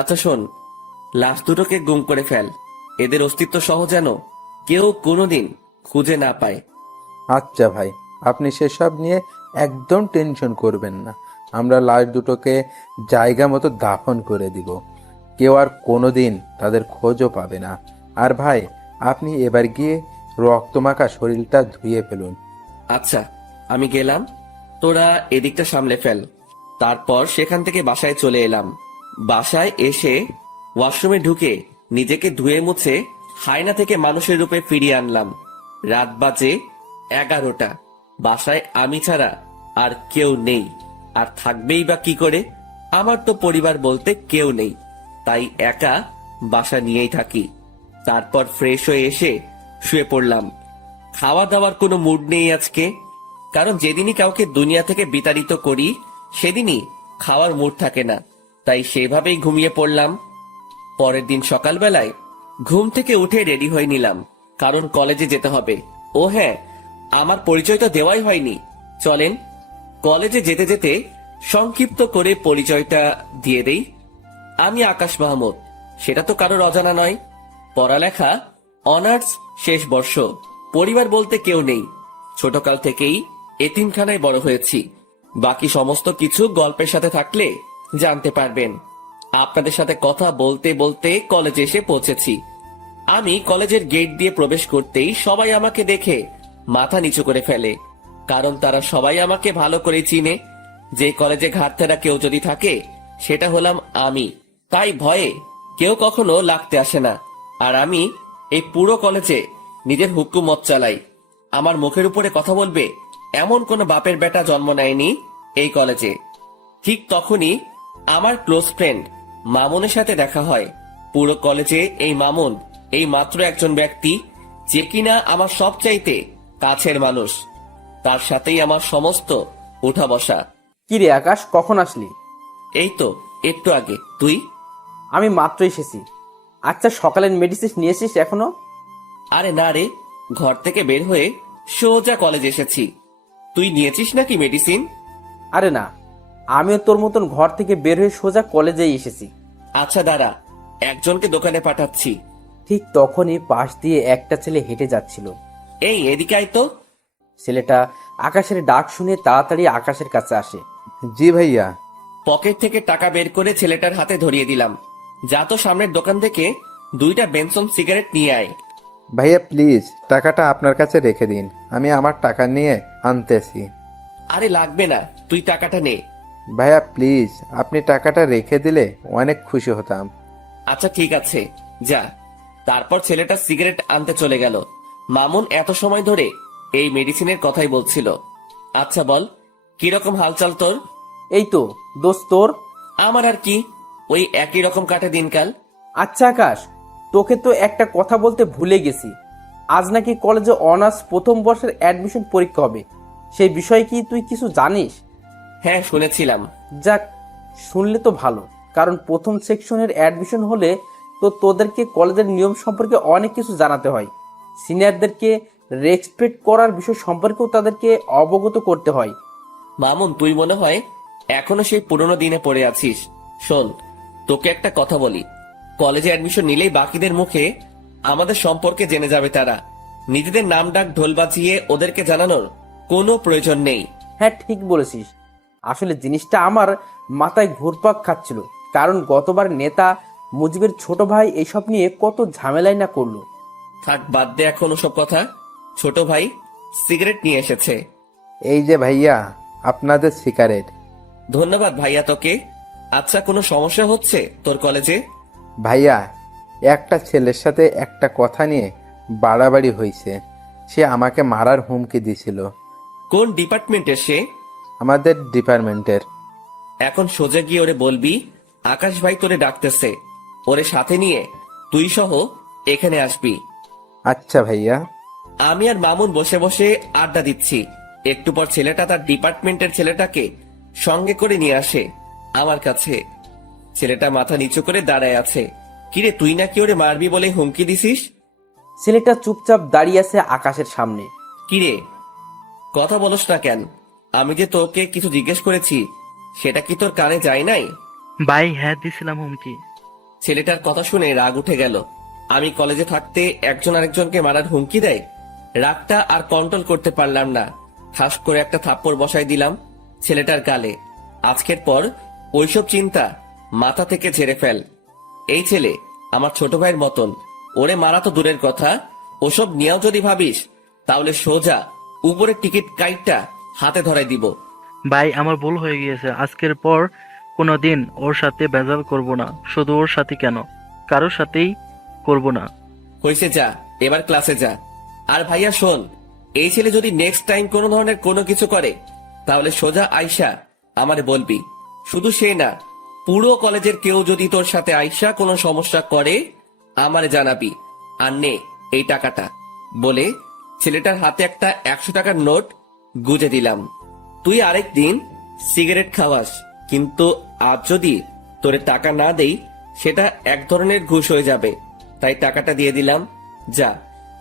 আচ্ছা শোন, লাশ দুটোকে গুম করে ফেল। এদের অস্তিত্ব সহ যেন কেউ কোনোদিন খুঁজে না পায়। আচ্ছা ভাই, আপনি সেসব নিয়ে একদম টেনশন করবেন না। আমরা লাশ দুটোকে জায়গা মতো দাফন করে দিব। কেউ আর কোনোদিন তাদের খোঁজও পাবে না। আর ভাই, আপনি এবার গিয়ে রক্তমাখা শরীরটা ধুয়ে ফেলুন। আচ্ছা, আমি গেলাম, তোরা এদিকটা সামলে ফেল। তারপর সেখান থেকে বাসায় চলে এলাম। বাসায় এসে ওয়াশরুমে ঢুকে নিজেকে ধুয়ে মুছে হায়না থেকে মানুষের রূপে ফিরিয়ে আনলাম। রাত বাজে 11টা। বাসায় আমি ছাড়া আর কেউ নেই, আর থাকবেই বা কি করে? আমার তো পরিবার বলতে কেউ নেই, তাই একা বাসা নিয়েই থাকি। তারপর ফ্রেশ হয়ে এসে শুয়ে পড়লাম। খাওয়া দাওয়ার কোনো মুড নেই আজকে, কারণ যেদিনই কাউকে দুনিয়া থেকে বিতাড়িত করি সেদিনই খাওয়ার মুড থাকে না, তাই সেভাবেই ঘুমিয়ে পড়লাম। পরের দিন সকালবেলায় ঘুম থেকে উঠে রেডি হয়ে নিলাম, কারণ কলেজে যেতে হবে। ও হ্যাঁ, আমার পরিচয় তো দেওয়াই হয়নি। চলেন কলেজে যেতে যেতে সংক্ষিপ্ত করে পরিচয়টা দিয়ে দেই। আমি আকাশ মাহমুদ, সেটা তো কারোর অজানা নয়। পড়ালেখা অনার্স শেষ বর্ষ। পরিবার বলতে কেউ নেই। ছোটকাল থেকেই এতিমখানায় বড় হয়েছি। বাকি সমস্ত কিছু গল্পের সাথে থাকলে জানতে পারবেন। আপনাদের সাথে কথা বলতে বলতে কলেজে এসে পৌঁছেছি। আমি কলেজের গেট দিয়ে প্রবেশ করতেই সবাই আমাকে দেখে মাথা নিচু করে ফেলে, কারণ তারা সবাই আমাকে ভালো করে চিনে। যে কলেজে ঘাটতেরা কেউ যদি থাকে সেটা হলাম আমি, তাই ভয়ে কেউ কখনো লাগতে আসে না। আর আমি এই পুরো কলেজে নিজের হুকুমত চালাই। আমার মুখের উপরে কথা বলবে এমন কোন বাপের বেটা জন্ম নেয়নি এই কলেজে। ঠিক তখনই আমার ক্লোজ ফ্রেন্ড মামুনের সাথে দেখা হয়। পুরো কলেজে এই মামুন এই মাত্র একজন ব্যক্তি যে কিনা আমার সবচাইতে কাছের মানুষ। তার সাথেই আমার সমস্ত উঠা বসা। কি রে আকাশ, কখন আসলি? এই তো একটু আগে। তুই? আমি মাত্র এসেছি। আচ্ছা, সকালের মেডিসিন নিয়ে এসিস এখনো? আরে না রে, ঘর থেকে বের হয়ে সোজা কলেজ এসেছি। তুই নিয়েছিস নাকি মেডিসিন? আরে না, আমিও তোর মতন ঘর থেকে বের হয়ে সোজা কলেজেই এসেছি। আচ্ছা দাঁড়া, একজনকে দোকানে পাঠাচ্ছি। ঠিক তখনই পাশ দিয়ে একটা ছেলে হেঁটে যাচ্ছিল। এই এদিকে আয় তো। ছেলেটা আকাশের ডাক শুনে তাড়াতাড়ি আকাশের কাছে আসে। জি ভাইয়া। পকেট থেকে টাকা বের করে ছেলেটার হাতে ধরিয়ে দিলাম। যা তো সামনের দোকান থেকে 2টা বেনসন সিগারেট নিয়ে আয়। ভাইয়া প্লিজ টাকাটা আপনার কাছে রেখে দিন, আমি আমার টাকা নিয়ে আনতেছি। আরে লাগবে না, তুই টাকাটা নে। ভাইয়া প্লিজ, আপনি টাকাটা রেখে দিলে অনেক খুশি হতাম। আচ্ছা ঠিক আছে, যা। তারপর ছেলেটা সিগারেট আনতে চলে গেল। মামুন এত সময় ধরে এই মেডিসিনের কথাই বলছিল। আচ্ছা বল, কিরকম হালচাল তোর? এই তো দোস্ত, তোর? আমার আর কি, ওই একই রকম কাটে দিনকাল। আচ্ছা আকাশ, তোকে তো একটা কথা বলতে ভুলে গেছি। আজ নাকি কলেজে অনার্স প্রথম বর্ষের অ্যাডমিশন পরীক্ষা হবে। সেই বিষয়ে কি তুই কিছু জানিস? হ্যাঁ শুনেছিলাম। যাক, শুনলে তো ভালো, কারণ প্রথম সেকশনের অ্যাডমিশন হলে তো তোদেরকে কলেজের নিয়ম সম্পর্কে অনেক কিছু জানাতে হয়। সিনিয়রদেরকে রেসপেক্ট করার বিষয় সম্পর্কেও তাদেরকে অবগত করতে হয়। মামুন, তুই মনে হয় এখনো সেই পুরনো দিনে পড়ে আছিস। শোন, তোকে একটা কথা বলি, কলেজে অ্যাডমিশন নিলেই বাকিদের মুখে আমাদের সম্পর্কে জেনে যাবে তারা। নিজেদের নাম ডাক ঢোল বাজিয়ে ওদেরকে জানানোর কোনো প্রয়োজন নেই। হ্যাঁ ঠিক বলেছিস। আসলে জিনিসটা আমার মাথায় ঘুরপাক খাচ্ছিল, কারণ গতবার নেতা মুজিবের ছোট ভাই এইসব নিয়ে কত ঝামেলাই না করলো। থাক, বাদ দে এখন ওসব কথা। ছোট ভাই সিগারেট নিয়ে এসেছে। এই যে ভাইয়া, আপনাদের সিগারেট। ধন্যবাদ ভাইয়া তোকে। আচ্ছা, কোনো সমস্যা হচ্ছে তোর কলেজে? ভাইয়া, একটা ছেলের সাথে একটা কথা নিয়ে বাড়াবাড়ি হয়েছে। সে আমাকে মারার হুমকি দিছিল। কোন ডিপার্টমেন্টের সে? আমাদের ডিপার্টমেন্টের। এখন সোজা গিয়ে ওরে বলবি আকাশ ভাই তোরে ডাকতেছে। ওরে সাথে নিয়ে তুই সহ এখানে আসবি। আচ্ছা ভাইয়া। আমি আর মামুন বসে বসে আড্ডা দিচ্ছি। একটু পর ছেলেটা তার ডিপার্টমেন্টের ছেলেটাকে সঙ্গে করে নিয়ে আসে আমার কাছে। ছেলেটা মাথা নিচু করে দাঁড়ায় আছে। কিরে, তুই নাকি ওরে মারবি বলে হুমকি দিছিস? ছেলেটা চুপচাপ দাঁড়িয়ে আছে আকাশের সামনে। কিরে, কথা বলস না কেন? আমি যে তোকে কিছু জিজ্ঞেস করেছি সেটা কি তোর কানে যায় নাই? ভাই হ্যাঁ দিছিলাম হুমকি। ছেলেটার কথা শুনে রাগ উঠে গেল। আমি কলেজে থাকতে একজন আরেকজনকে মারার হুমকি দেয়। রাগটা আর কন্ট্রোল করতে পারলাম না, ঠাস করে একটা থাপ্পড় বসাই দিলাম ছেলেটার গালে। আজকের পর ওইসব চিন্তা মাথা থেকে ঝেড়ে ফেল। এই ছেলে আমার ছোট ভাইয়ের মতন, ওরে মারা তো দূরের কথা, ওসব নিয়েও যদি ভাবিস তাহলে সোজা উপরের টিকিট কাইটটা হাতে ধরাই দিব। ভাই আমার ভুল হয়ে গিয়েছে, আজকের পর কোনোদিন ওর সাথে ভেজাল করব না। শুধু ওর সাথে কেন, কারোর সাথেই করব না। হইছে, যা এবার ক্লাসে যা। আর ভাইয়া শোন, এই ছেলে যদি নেক্সট টাইম কোনো ধরনের কোনো কিছু করে তাহলে সোজা আয়শা আমারে বলবি। শুধু সে না, পুরো কলেজের কেউ যদি তোর সাথে আয়শা কোনো সমস্যা করে আমারে জানাবি। আর নে এই টাকাটা, বলে ছেলেটার হাতে একটা 100 টাকার নোট গুজে দিলাম। তুই আরেকদিন সিগারেট খাওয়াস, কিন্তু আজ যদি তোরে টাকা না দেই সেটা এক ধরনের ঘুষ হয়ে যাবে। তাই টাকাটা দিয়ে দিলাম, যা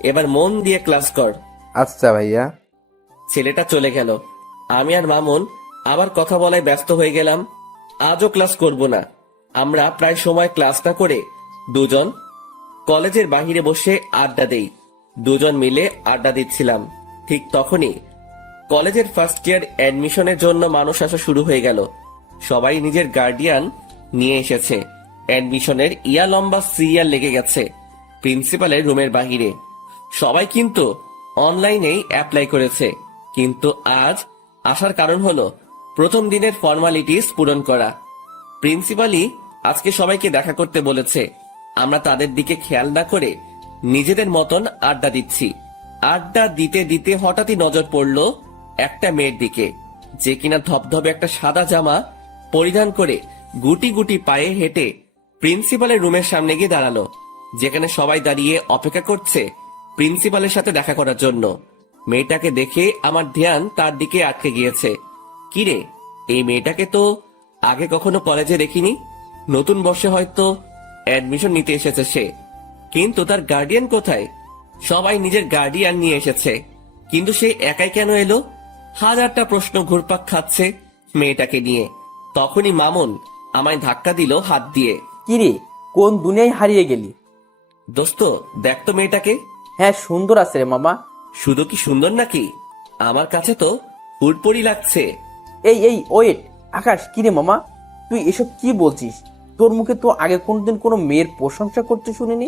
এবার মন দিয়ে ক্লাস কর। আচ্ছা ভাইয়া। ছেলেটা চলে গেল। আমি আর মামুন আবার কথা বলায় ব্যস্ত হয়ে গেলাম। আজও ক্লাস করব না। আমরা প্রায় সময় ক্লাস না করে দুজন কলেজের বাহিরে বসে আড্ডা দেই। দুজন মিলে আড্ডা দিচ্ছিলাম, ঠিক তখনই কলেজের ফার্স্ট ইয়ার অ্যাডমিশনের জন্য মানুষ আসা শুরু হয়ে গেল। সবাই নিজের গার্ডিয়ান নিয়ে এসেছে। অ্যাডমিশনের লম্বা সিরিয়াল লেগে গেছে প্রিন্সিপালের রুমের বাহিরে। সবাই কিন্তু অনলাইনেই অ্যাপ্লাই করেছে, কিন্তু আজ আসার কারণ হলো প্রথম দিনের ফর্মালিটিস পূরণ করা। প্রিন্সিপালই আজকে সবাইকে দেখা করতে বলেছে। আমরা তাদের দিকে খেয়াল না করে নিজেদের মতন আড্ডা দিচ্ছি। আড্ডা দিতে দিতে হঠাৎই নজর পড়লো একটা মেয়ের দিকে, যে কিনা ধবধবে একটা সাদা জামা পরিধান করে গুটি গুটি পায়ে হেঁটে প্রিন্সিপালের রুমের সামনে গিয়ে দাঁড়ালো, যেখানে সবাই দাঁড়িয়ে অপেক্ষা করছে প্রিন্সিপালের সাথে দেখা করার জন্য। মেয়েটাকে দেখে আমার ধ্যান তার দিকে আটকে গিয়েছে। কিরে, এই মেয়েটাকে তো আগে কখনো কলেজে দেখিনি। নতুন বর্ষে হয়তো অ্যাডমিশন নিতে এসেছে সে, কিন্তু তার গার্ডিয়ান কোথায়? সবাই নিজের গার্ডিয়ান নিয়ে এসেছে, কিন্তু সে একাই কেন এলো? হাজারটা প্রশ্ন ঘুরপাক খাচ্ছে মেয়েটাকে নিয়ে। তখনই মামুন আমায় ধাক্কা দিল হাত দিয়ে। কিরে, কোন দুনিয়ায় হারিয়ে গেলি? দোস্ত দেখ তো মেয়েটাকে। হ্যাঁ সুন্দর আছে রে মামা। শুধু কি সুন্দর নাকি, আমার কাছে তো হুড়পড়ি লাগছে। এই এই ওয়েট, আকাশ কিরে মামা, তুই এসব কি বলছিস? তোর মুখে তো আগে কোনদিন কোনো মেয়ের প্রশংসা করতে শুনিনি।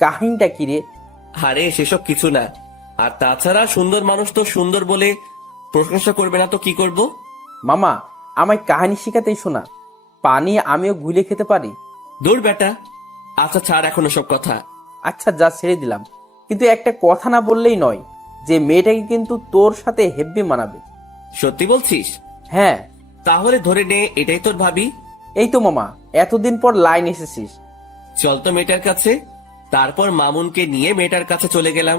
কাহিনীটা কিরে? আরে সেসব কিছু না। আর তাছাড়া সুন্দর মানুষ তো সুন্দর বলে প্রশংসা করবে না তো কি করব? মামা, আমায় কাহিনী শিখাতেই শোনা। পানি আমিও গুলে খেতে পারি। দূর বেটা। আচ্ছা ছাড় এখন সব কথা। আচ্ছা যা ছেড়ে দিলাম, কিন্তু একটা কথা না বললেই নয়, যে মেয়েটাকে কিন্তু তোর সাথে হেব্বি মানাবে। সত্যি বলছিস? হ্যাঁ। তাহলে ধরে নে এটাই তোর ভাবি। এই তো মামা, এতদিন পর লাইন এসেছিস। চল তো মেয়েটার কাছে। তারপর মামুনকে নিয়ে মেয়েটার কাছে চলে গেলাম।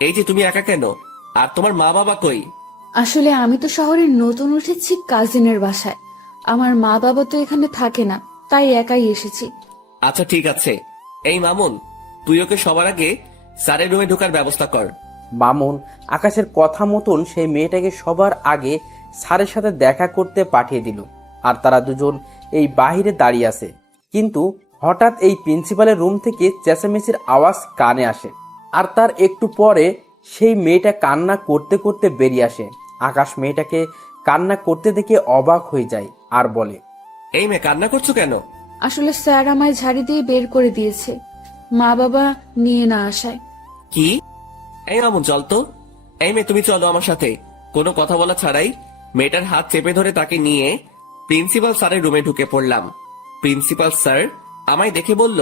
এই যে তুমি একা কেন? আর তোমার মা বাবা কই? আসলে আমি তো শহরে নতুন উঠেছি কাজিনের বাসায়। আমার মা বাবা তো এখানে থাকে না, তাই একাই এসেছি। আচ্ছা ঠিক আছে। এই মামুন, তুই ওকে সবার আগে স্যারের রুমে ঢোকার ব্যবস্থা কর। মামুন আকাশের কথা মতন সেই মেয়েটাকে সবার আগে স্যারের সাথে দেখা করতে পাঠিয়ে দিল। আর তারা দুজন এই বাহিরে দাঁড়িয়ে আছে। কিন্তু হঠাৎ এই প্রিন্সিপালের রুম থেকে চেঁচামেচির আওয়াজ কানে আসে। আর তার একটু পরে সেই মেয়েটা কান্না করতে করতে বেরিয়ে আসে। আকাশ মেয়েটাকে কান্না করতে দেখে অবাক হয়ে যায় আর বলে, এই মেয়ে কান্না করছো কেন? আসলে স্যার আমায় ঝাড়ি দিয়ে বের করে দিয়েছে, মা বাবা নিয়ে না আসায়। কি? এই মামুন চল তো। এই মেয়ে তুমি চলো আমার সাথে। কোনো কথা বলা ছাড়াই মেয়েটার হাত চেপে ধরে তাকে নিয়ে প্রিন্সিপাল স্যারের রুমে ঢুকে পড়লাম। প্রিন্সিপাল স্যার আমায় দেখে বলল,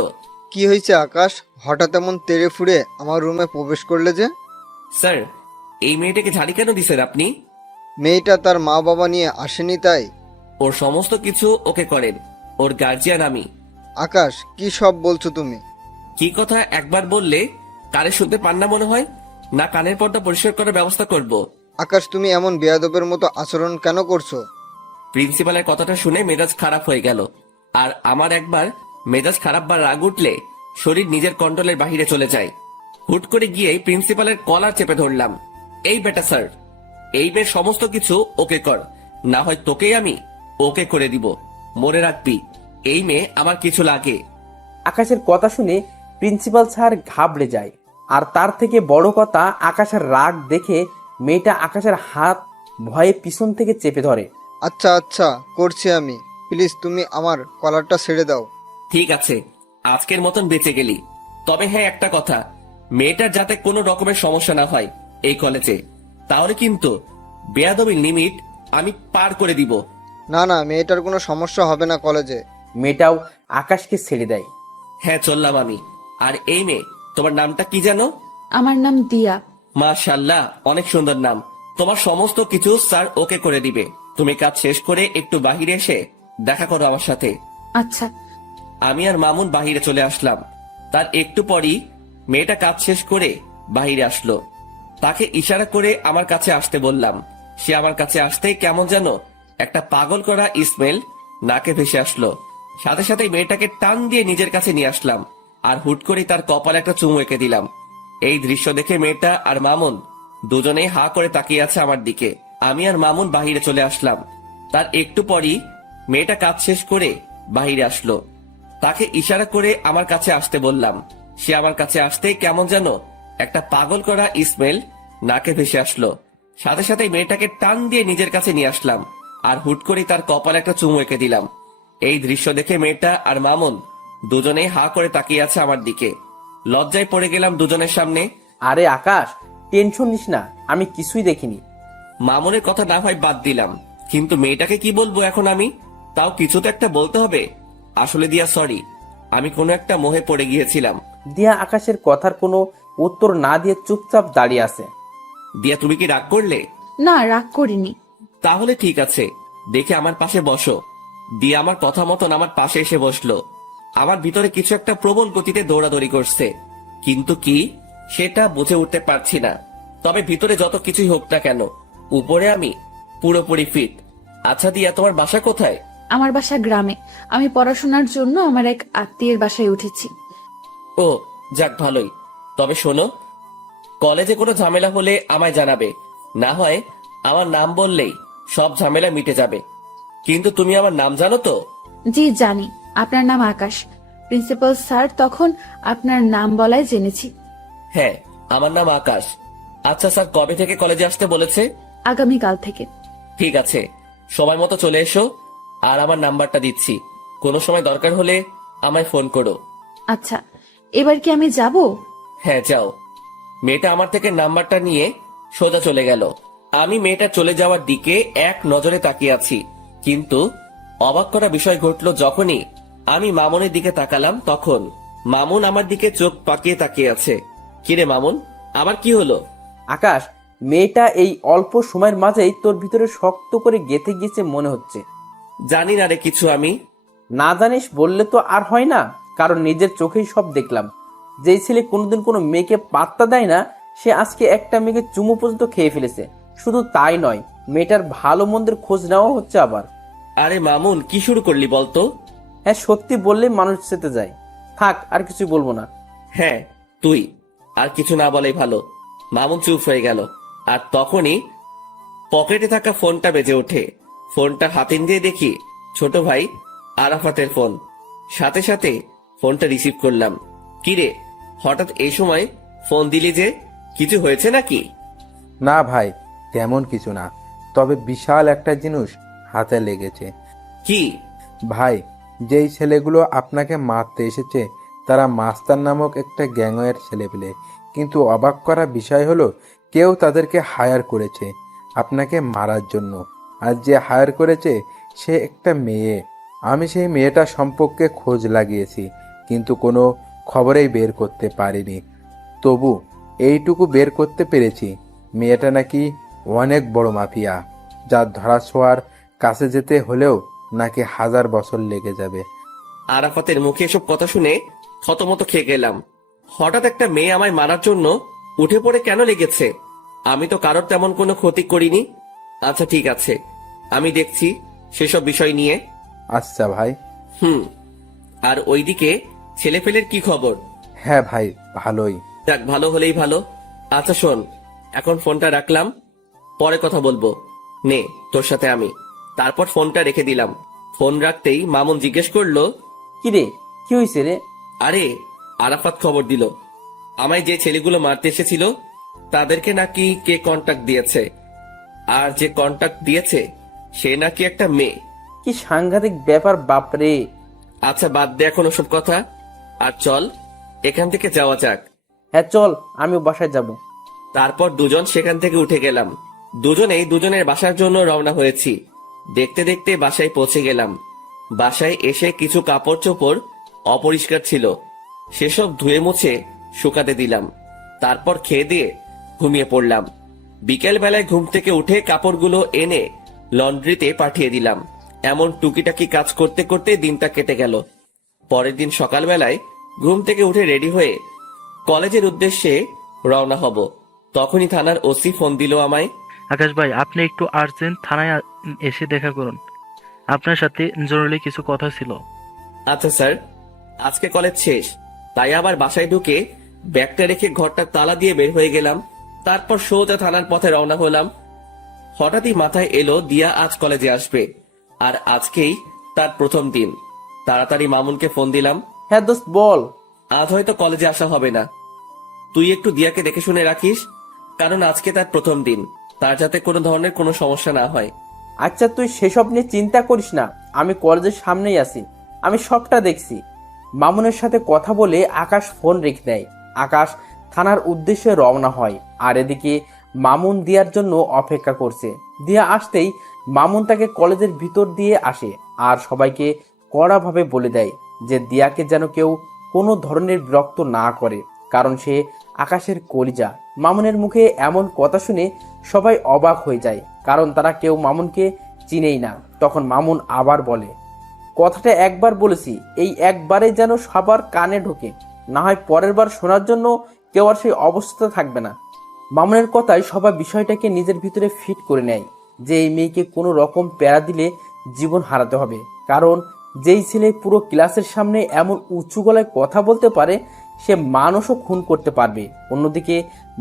কি হয়েছে আকাশ, হঠাৎ এমন তেড়ে ফুড়ে আমার রুমে প্রবেশ করলে যে? স্যার এই মেয়েটাকে ঝাড়ি কেন দিছেন আপনি? মেয়েটা তার মা বাবা নিয়ে আসেনি তাই? ওর সমস্ত কিছু ওকে করেন, ওর গার্জিয়ান আমি। আকাশ কি সব বলছো তুমি? কি কথা একবার বললে কানে শুনতে পান না মনে হয়? না কানের পর্দা পরিষ্কার করার ব্যবস্থা করব? আকাশ তুমি এমন বেয়াদবের মতো আচরণ কেন করছো? প্রিন্সিপালের কথাটা শুনে মেজাজ খারাপ হয়ে গেল। আর আমার একবার মেজাজ খারাপ বা রাগ উঠলে শরীর নিজের কন্ট্রোলের বাহিরে চলে যায়। হুট করে গিয়ে প্রিন্সিপালের কলার চেপে ধরলাম। এই বেটা স্যার, এই মেয়ের সমস্ত কিছু ওকে কর, না হয় তোকেই আমি ওকে করে দিব। মনে রাখবি, এই মেয়ে আমার কিছু লাগে। আকাশের কথা শুনে প্রিন্সিপাল স্যার ঘাবড়ে যায়। আর তার থেকে বড় কথা, আকাশের রাগ দেখে মেয়েটা আকাশের হাত ভয়ে পিছন থেকে চেপে ধরে। আচ্ছা আচ্ছা, করছি আমি। প্লিজ তুমি আমার কলারটা ছেড়ে দাও। ঠিক আছে, আজকের মতন বেঁচে গেলি। তবে হ্যাঁ, একটা কথা, মেয়েটার যাতে কোনো রকমের সমস্যা না হয় এই কলেজে, তাহলে কিন্তু বেয়াদবির লিমিট আমি পার করে দিব। না না, মেয়েটার কোনো সমস্যা হবে না কলেজে। মেয়েটাও আকাশকে ছেড়ে দেয়। হ্যাঁ, চললাম আমি। আর এই মেয়ে, তোমার নামটা কি জানো? আমার নাম দিয়া। মাশাআল্লাহ, অনেক সুন্দর নাম। তোমার সমস্ত কিছু স্যার ওকে করে দিবে। তুমি কাজ শেষ করে একটু বাহিরে এসে দেখা করো আমার সাথে। আচ্ছা। আমি আর মামুন বাহিরে চলে আসলাম। তার একটু পরই মেয়েটা কাজ শেষ করে বাহিরে আসলো। তাকে ইশারা করে আমার কাছে আসতে বললাম। সে আমার কাছে আসতেই কেমন যেন একটা পাগল করা স্মেল নাকে ভেসে আসলো। সাথে সাথে মেয়েটাকে টান দিয়ে নিজের কাছে নিয়ে আসলাম আর হুট করে তার কপালে একটা চুমু এঁকে দিলাম। এই দৃশ্য দেখে মেয়েটা আর মামুন দুজনেই হা করে তাকিয়ে আছে আমার দিকে। আমি আর মামুন বাহিরে চলে আসলাম। তার একটু পরই মেয়েটা কাজ শেষ করে বাহিরে আসলো। তাকে ইশারা করে আমার কাছে আসতে বললাম। সে আমার কাছে আসতেই কেমন যেন একটা পাগল করা স্মেল নাকে ভেসে আসলো। সাথে সাথে মেয়েটাকে টান দিয়ে নিজের কাছে নিয়ে আসলাম আর হুট করে তার কপালে একটা চুমু এঁকে দিলাম। এই দৃশ্য দেখে মেয়েটা আর মামুন দুজনেই হা করে তাকিয়ে আছে আমার দিকে। লজ্জায় পড়ে গেলাম দুজনের সামনে। আরে আকাশ, টেনশন নিস না, আমি কিছুই দেখিনি। মামুনের কথা না হয় বাদ দিলাম, কিন্তু মেয়েটাকে কি বলবো এখন আমি? তাও কিছু তো একটা বলতে হবে। আসলে দিয়া, সরি, আমি কোনো একটা মোহে পড়ে গিয়েছিলাম। দিয়া আকাশের কথার কোনো উত্তর না দিয়ে চুপচাপ দাঁড়িয়ে আছে। দিয়া, তুমি কি রাগ করলে? না, রাগ করিনি। তাহলে ঠিক আছে, দেখে আমার পাশে বসো। দিয়া আমার কথা মতন আমার পাশে এসে বসলো। আমার ভিতরে কিছু একটা প্রবল গতিতে দৌড়াদৌড়ি করছে, কিন্তু কি সেটা বুঝে উঠতে পারছি না। তবে ভিতরে যত কিছুই হোক না কেন, উপরে আমি পুরোপুরি ফিট। আচ্ছা দিয়া, তোমার বাসা কোথায়? আমার বাসা গ্রামে। আমি পড়াশোনার জন্য আমার এক আত্মীয়ের বাসায় উঠেছি। ও, যাক ভালোই। তবে শোনো, কলেজে কোনো ঝামেলা হলে আমায় জানাবে। না হয় আমার নাম বললেই সব ঝামেলা মিটে যাবে। কিন্তু তুমি আমার নাম জানো তো? জি জানি, আপনার নাম আকাশ। প্রিন্সিপাল স্যার তখন আপনার নাম বলায় জেনেছি। হ্যাঁ, আমার নাম আকাশ। আচ্ছা স্যার কবে থেকে কলেজে আসতে বলেছে? আগামীকাল থেকে। ঠিক আছে, সময় মতো চলে এসো। আর আমার নাম্বারটা দিচ্ছি, কোনো সময় দরকার হলে আমায় ফোন করো। আচ্ছা, এবার কি আমি যাব? হ্যাঁ, যাও। মেয়েটা আমার থেকে নাম্বারটা নিয়ে সোজা চলে গেল। আমি মেয়েটা চলে যাওয়ার দিকে এক নজরে তাকিয়ে আছি, কিন্তু অবাক করা বিষয় ঘটলো যখনই আমি মামুনের দিকে তাকালাম। তখন মামুন আমার দিকে চোখ পাকিয়ে তাকিয়ে আছে। কিরে মামুন, আবার কি হলো? আকাশ, মেয়েটা এই অল্প সময়ের মাঝেই তোর ভিতরে শক্ত করে গেঁথে গিয়েছে মনে হচ্ছে। জানি না রে কিছু আমি। না জানিস বললে তো আর হয় না, কারণ নিজের চোখেই সব দেখলাম। যেই ছেলে কোনোদিন কোনো মেয়েকে পাত্তা দেয় না, সে আজকে একটা মেয়েকে চুমু পর্যন্ত খেয়ে ফেলেছে। শুধু তাই নয়, মেয়েটার ভালো মন্দের খোঁজ নেওয়া হচ্ছে আবার। আরে মামুন, কি শুরু করলি বলতো? হ্যাঁ, সত্যি বললে মানুষ যেতে যায়। থাক, আর কিছু বলবো না। হ্যাঁ, তুই আর কিছু না বলেই ভালো। মামুন চুপ হয়ে গেল। আর তখনই পকেটে থাকা ফোনটা বেজে ওঠে। ফোনটা হাতে দিয়ে দেখি ছোট ভাই আরাফাতের ফোন। সাথে সাথে ফোনটা রিসিভ করলাম। কিরে, হঠাৎ এই সময় ফোন দিলি যে? কিছু হয়েছে নাকি? না ভাই, তেমন কিছু না, তবে বিশাল একটা জিনিস হাতে লেগেছে। কি? ভাই, যেই ছেলেগুলো আপনাকে মারতে এসেছে তারা মাস্তান নামক একটা গ্যাংয়ের ছেলেপেলে। কিন্তু অবাক করা বিষয় হলো, কেউ তাদেরকে হায়ার করেছে আপনাকে মারার জন্য। আর যে হায়ার করেছে সে একটা মেয়ে। আমি সেই মেয়েটা সম্পর্কে খোঁজ লাগিয়েছি, কিন্তু কোনো খবরেই বের করতে পারিনি। তবু এইটুকু বের করতে পেরেছি, মেয়েটা নাকি অনেক বড় মাফিয়া, যার ধরাছোঁয়ার কাছে যেতে হলেও নাকি 1000 বছর লেগে যাবে। আরাফাতের মুখে এসব কথা শুনে থতমত খেয়ে গেলাম। হঠাৎ একটা মেয়ে আমায় মারার জন্য উঠে পড়ে কেন লেগেছে? আমি তো কারোর তেমন কোনো ক্ষতি করিনি। আচ্ছা ঠিক আছে, আমি দেখছি সেসব বিষয় নিয়ে। আচ্ছা ভাই। আর ওইদিকে ছেলেপেলের কি খবর? হ্যাঁ ভাই, ভালোই। যাক, ভালো হলেই ভালো। আচ্ছা শোন, এখন ফোনটা রাখলাম, পরে কথা বলবো। নে, তোর সাথে আমি। তারপর ফোনটা রেখে দিলাম। ফোন রাখতেই মামুন জিজ্ঞেস করলো, কি রে, কি হয়েছে রে? আরে আরাফাত খবর দিল আমায় যে ছেলেগুলো মারতে এসেছিল তাদেরকে নাকি কে কন্টাক্ট দিয়েছে, আর যে কন্টাক্ট দিয়েছে সে নাকি একটা মেয়ে। কি সাংঘাতিক ব্যাপার বাপরে। আচ্ছা বাদ দে এখন ওসব কথা, আর চল এখান থেকে যাওয়া যাক। হ্যাঁ চল, আমিও বাসায় যাব। তারপর দুজন সেখান থেকে উঠে গেলাম। দুজনেই দুজনের বাসার জন্য রওনা হয়েছি। দেখতে দেখতে বাসায় পৌঁছে গেলাম। বাসায় এসে কিছু কাপড় চোপড় অপরিষ্কার ছিল, সেসব ধুয়ে মুছে শুকাতে দিলাম। তারপর খেয়ে দিয়ে ঘুমিয়ে পড়লাম। বিকেল বেলায় ঘুম থেকে উঠে কাপড়গুলো এনে লন্ড্রিতে পাঠিয়ে দিলাম। এমন টুকিটাকি কাজ করতে করতে দিনটা কেটে গেল। পরের দিন সকালবেলায় ঘুম থেকে উঠে রেডি হয়ে কলেজের উদ্দেশ্যে রওনা হব। তখনই থানার ওসি ফোন দিল আমায়। আকাশ ভাই, আপনি একটু আর্জেন্ট থানায় এসে দেখা করুন, আপনার সাথে জরুরি কিছু কথা ছিল। আচ্ছা স্যার, আজকে কলেজ শেষ, তাই আবার বাসায় ঢুকে ব্যাগটা রেখে ঘরটা তালা দিয়ে বের হয়ে গেলাম। তারপর সোজা থানার পথে রওনা হলাম। হঠাৎই মাথায় এলো দিয়া আজ কলেজে আসবে, আর আজকেই তার প্রথম দিন। তাড়াতাড়ি মামুনকে ফোন দিলাম। হ্যাঁ দোস্ত বল। আজ হয়তো কলেজে আসা হবে না, তুই একটু দিয়াকে দেখে শুনে রাখিস, কারণ আজকে তার প্রথম দিন, তার যাতে কোনো ধরনের কোনো সমস্যা না হয়। আচ্ছা তুই সেসব নিয়ে চিন্তা করিস না, আমি কলেজের সামনেই আছি, আমি সবটা দেখছি। মামুনের সাথে কথা বলে আকাশ ফোন রেখে দেয়। আকাশ থানার উদ্দেশ্যে রওনা হয়, আর এদিকে মামুন দিয়ার জন্য অপেক্ষা করছে। দিয়া আসতেই মামুন তাকে কলেজের ভিতর দিয়ে আসে আর সবাইকে কড়াভাবে বলে দেয় যে দিয়াকে যেন কেউ কোনো ধরনের বিরক্ত না করে, কারণ সে আকাশের কলিজা। মামুনের মুখে এমন কথা শুনে সবাই অবাক হয়ে যায়, কারণ তারা কেউ মামুনকে চিনেই না। তখন মামুন আবার বলে, কথাটা একবার বলেছি, এই একবারে যেন সবার কানে ঢোকে, না হয় পরের বার শোনার জন্য কেউ আর সেই অবস্থাতে থাকবে না। মামুনের কথায় সবাই বিষয়টাকে নিজের ভিতরে ফিট করে নেয় যে এই মেয়েকে কোনো রকম প্যারা দিলে জীবন হারাতে হবে, কারণ যেই ছেলে পুরো ক্লাসের সামনে এমন উঁচু গলায় কথা বলতে পারে সে মানুষও খুন করতে পারবে। অন্যদিকে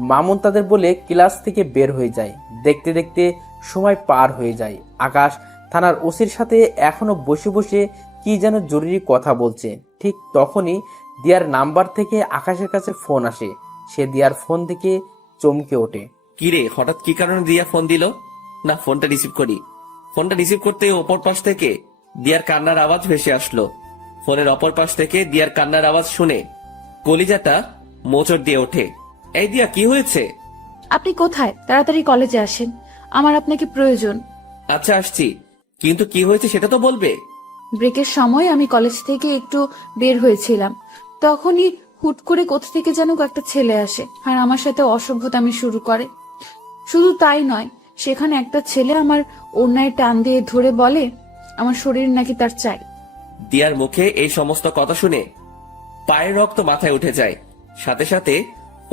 মামুন তাদের বলে ক্লাস থেকে বের হয়ে যায়। দেখতে দেখতে সময় পার হয়ে যায়। আকাশ থানার ওসির সাথে এখনো বসে বসে কি যেন জরুরি কথা বলছে। ঠিক তখনই দিয়ার নাম্বার থেকে আকাশের কাছে ফোন আসে। সে দিয়ার ফোন থেকে চমকে ওঠে। কি রে, হঠাৎ কি কারণে দিয়া ফোন দিল? না, ফোনটা রিসিভ করি। ফোনটা রিসিভ করতে অপর পাশ থেকে দিয়ার কান্নার আওয়াজ ভেসে আসলো। ফোনের অপর পাশ থেকে দিয়ার কান্নার আওয়াজ শুনে কলিজাটা মোচড় দিয়ে ওঠে। এই দিয়া, কি হয়েছে? আপনি কোথায়? তাড়াতাড়ি কলেজে আসেন, আমার আপনাকে প্রয়োজন। আচ্ছা আসছি, কিন্তু কি হয়েছে সেটা তো বলবে। ব্রেকের সময় আমি কলেজ থেকে একটু বের হয়েছিলাম, তখনই হুট করে কোথা থেকে যেন একটা ছেলে আসে আর আমার সাথে অসভ্যতামি শুরু করে। শুধু তাই নয়, সেখানে একটা ছেলে আমার ওড়নায় টান দিয়ে ধরে বলে আমার শরীর নাকি তার চাই। দিয়ার মুখে এই সমস্ত কথা শুনে পায়ের রক্ত মাথায় উঠে যায়। সাথে সাথে